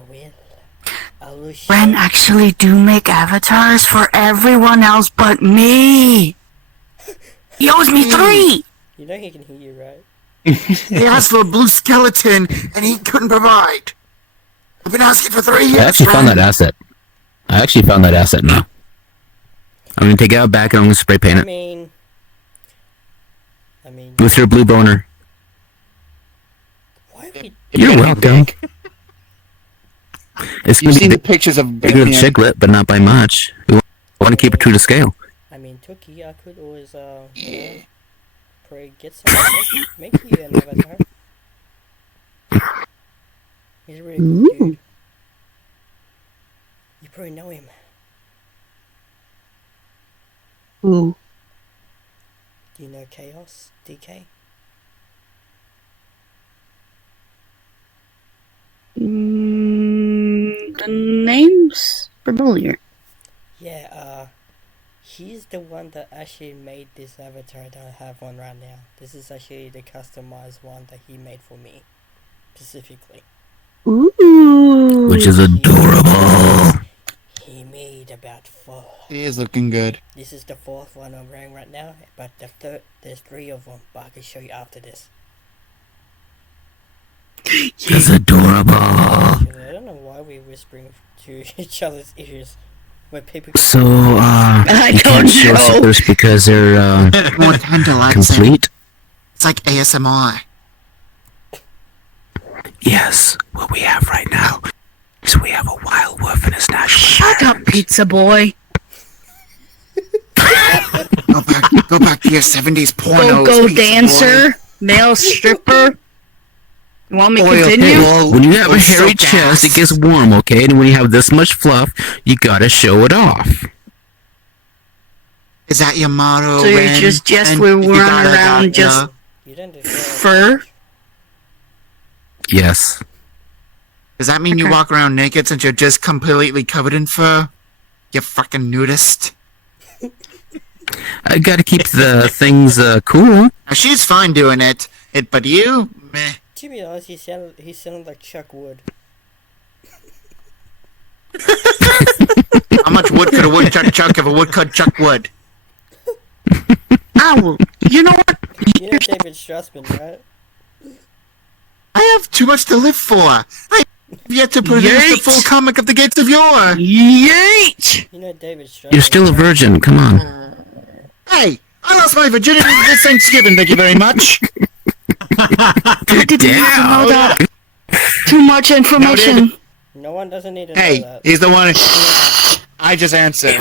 will Ren actually do make avatars for everyone else but me. He owes me 3. You know he can hear you, right? He asked for a blue skeleton, and he couldn't provide. I've been asking for 3 years. I actually found that asset. Now. I'm gonna take it out back and I'm gonna spray paint I it mean, with your blue boner. why we? You're welcome. It's You've gonna seen be the pictures of bigger than Chiclet, but not by much. We want to keep it true to scale. I mean, Tuki, I could always probably get some make you an avatar. He's a really cool dude. You probably know him. Ooh. Do you know Chaos DK? The name's familiar. Yeah, he's the one that actually made this avatar that I have on right now. This is actually the customized one that he made for me, specifically. Ooh. Which is adorable. He he made about 4. He is looking good. This is the 4th one I'm wearing right now, but there's 3 of them, but I can show you after this. It's adorable. Actually, I don't know why we're whispering to each other's ears when people can So, I you can't don't show know. stickers because they're More tantalizing. complete? It's like ASMR. Yes. What we have right now is we have a wild wolf and his national Shut up, pizza boy. Go back to your 70s pornos. Go-go pizza dancer, male stripper. You want me to boy. Oil continue? pill, When you have a oil hairy soaked chest, ass. it gets warm, okay? And when you have this much fluff, you gotta show it off. Is that your motto? So you're Ren? just And we're you running gotta around got, just you don't do fur? Yes. Does that mean you Okay. walk around naked since you're just completely covered in fur? You fucking nudist. I gotta keep the things cool. Now, she's fine doing it. But you? Meh. To be honest, he sounded like Chuck Wood. How much wood could a woodchuck chuck if a woodcut chuck would? Ow! You know what? You know David Strassman, right? I have too much to live for. I have yet to produce the Yeet. full comic of the Gates of Yore. Yeet! You know David Strassman. You're still a virgin, come on. Hey, I lost my virginity this Thanksgiving, thank you very much. I didn't know that. Too much information. No one doesn't need to know Hey, that. he's the one. I just answered.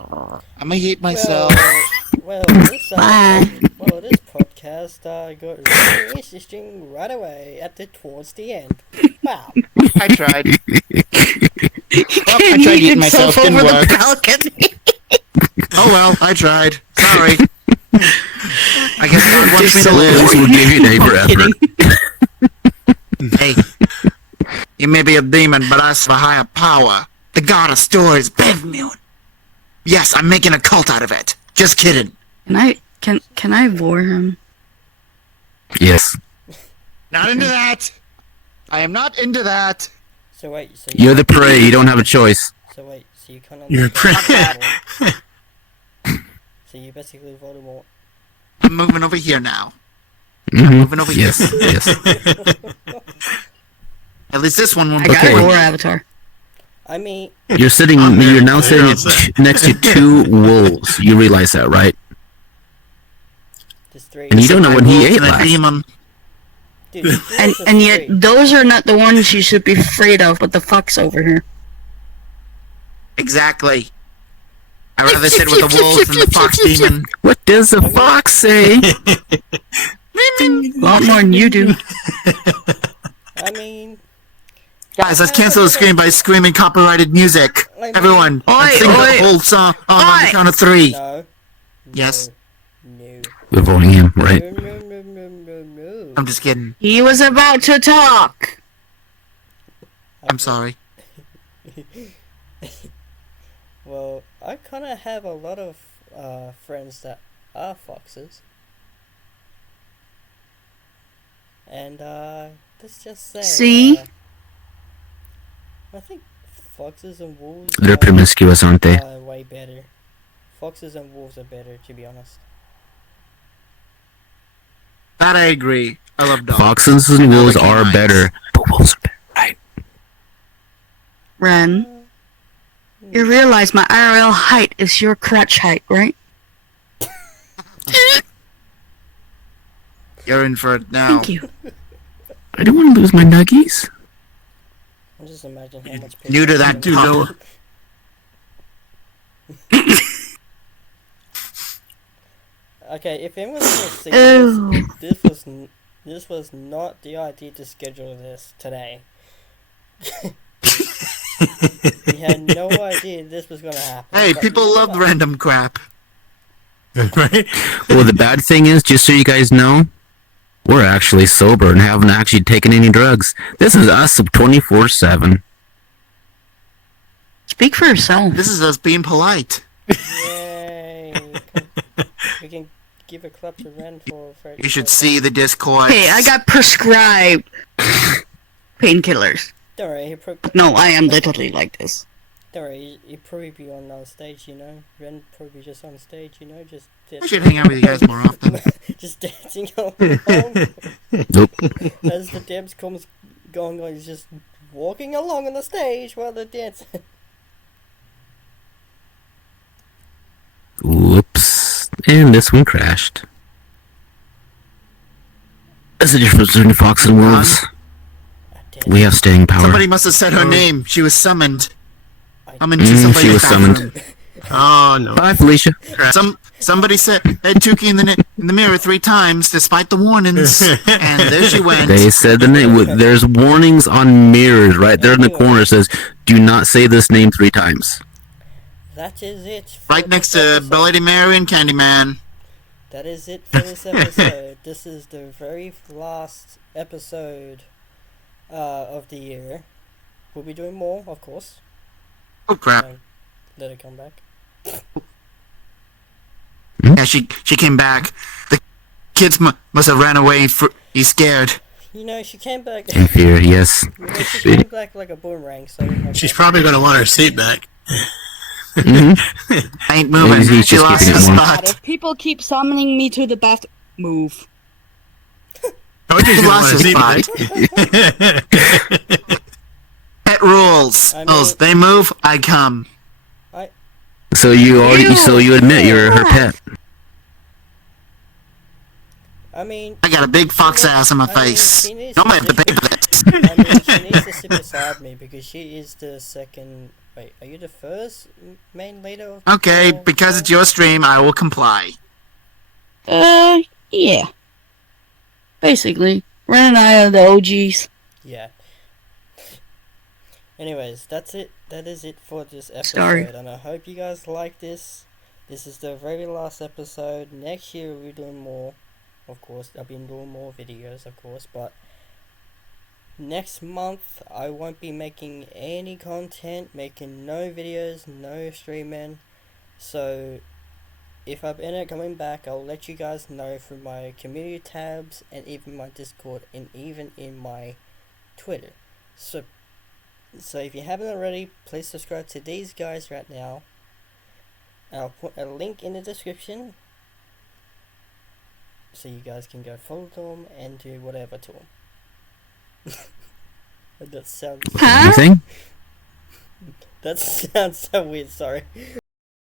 I'm gonna hate myself. This Bye. this podcast got really interesting right away towards the end. Wow. I tried. Well, I He tried eating himself myself, didn't over the work. balcony. Oh well, I tried. Sorry. I guess God wants me to Liz live. will give you a day forever. Hey, you may be a demon, but I serve a higher power. The god of stories, Bevmune. Yes, I'm making a cult out of it. Just kidding. Can I lure him? Yes. Not into that. I am not into that. So wait, so You're the prey, you don't have a choice. so you kind of You're So you basically Voldemort. I'm moving over here now. Mhm. Moving over Yes, here. yes. At least this one won't I be got Okay. a lure avatar. I mean, You're now sitting next to 2 wolves. You realize that, right? there's 3. And you don't know what he ate And a last. demon. Dude, there's And just and yet 3. those are not the ones you should be afraid of, but the fuck's over here. Exactly. I'd rather sit with the wolves than the fox demon. What does the fox say? A lot more than you do. I mean, Guys, let's cancel the screen by screaming copyrighted music. I mean- Everyone, Oi, let's sing oi. the whole song on the Oi. count of 3. no. Yes. No. We're voting him, right? No. I'm just kidding. He was about to talk. I'm sorry. Well, I kind of have a lot of friends that are foxes. And let's just say. See? I think foxes and wolves They're promiscuous, aren't they? are way better. Foxes and wolves are better, to be honest. That I agree. I love dogs. Foxes and wolves are better, but wolves are better, right? Ren, you realize my IRL height is your crotch height, right? You're in for it now. Thank you. I don't want to lose my nuggies. I just imagine how much. New to that pup. Okay, if anyone's gonna see Ew. this was not the idea to schedule this today. We had no idea this was gonna happen. Hey, but people you know love what? random crap. Right? Well, the bad thing is, just so you guys know, we're actually sober and haven't actually taken any drugs. This is us 24/7. Speak for yourself. This is us being polite. Yay! We can give a clap to Ren for. You should see the Discord. Hey, I got prescribed. painkillers. Don't worry, No, I am literally like this. don't worry, he'd probably be on stage, you know. Ren probably just on stage, you know, just I should hang out with you guys more often. just dancing along. Nope. As the dance comes going on, he's just walking along on the stage while they're dancing. Whoops. And this one crashed. There's a difference between Fox and Wolves. We have staying power. Somebody must have said her name. She was summoned. Summoned to she somebody's was bathroom. summoned. Oh no. Bye, Felicia. Somebody said had Tukey in the mirror 3 times despite the warnings, and there she went. They said the name. There's warnings on mirrors right there in the corner. It says, "Do not say this name 3 times." That is it. For Right next this to episode. Bloody Mary and Candyman. That is it for this episode. This is the very last episode of the year. We'll be doing more, of course. Oh crap! Let it come back. Yeah, she came back. The kids must have ran away. He's scared. You know, she came back. In fear, yes. You know, she came back like a boomerang. So She's probably going to want her seat back. I ain't moving. Maybe he's She just lost keeping her it warm. spot. If people keep summoning me to the bathroom, move. Told you She she's gonna lost want her her seat spot. Pet rules. I mean- They move, I come. So you already, Ew. so you admit you're her pet. I mean, I got a big fox ass on my I mean, face. she needs Nobody to have to pay sit- for this. I mean, she needs to sit beside me because she is the second. Wait, are you the first main leader? Of Okay, the because show? it's your stream, I will comply. Yeah. Basically, Ren and I are the OGs. Yeah. Anyways, that's it. That is it for this episode, Sorry. and I hope you guys like this. This is the very last episode. Next year we'll be doing more, of course. I've been doing more videos, of course, but next month I won't be making any content, making no videos, no streaming. So if I end up coming back, I'll let you guys know through my community tabs and even my Discord and even in my Twitter. So if you haven't already, please subscribe to these guys right now. I'll put a link in the description so you guys can go follow them and do whatever to them. That sounds Huh? Anything? that sounds so weird. Sorry.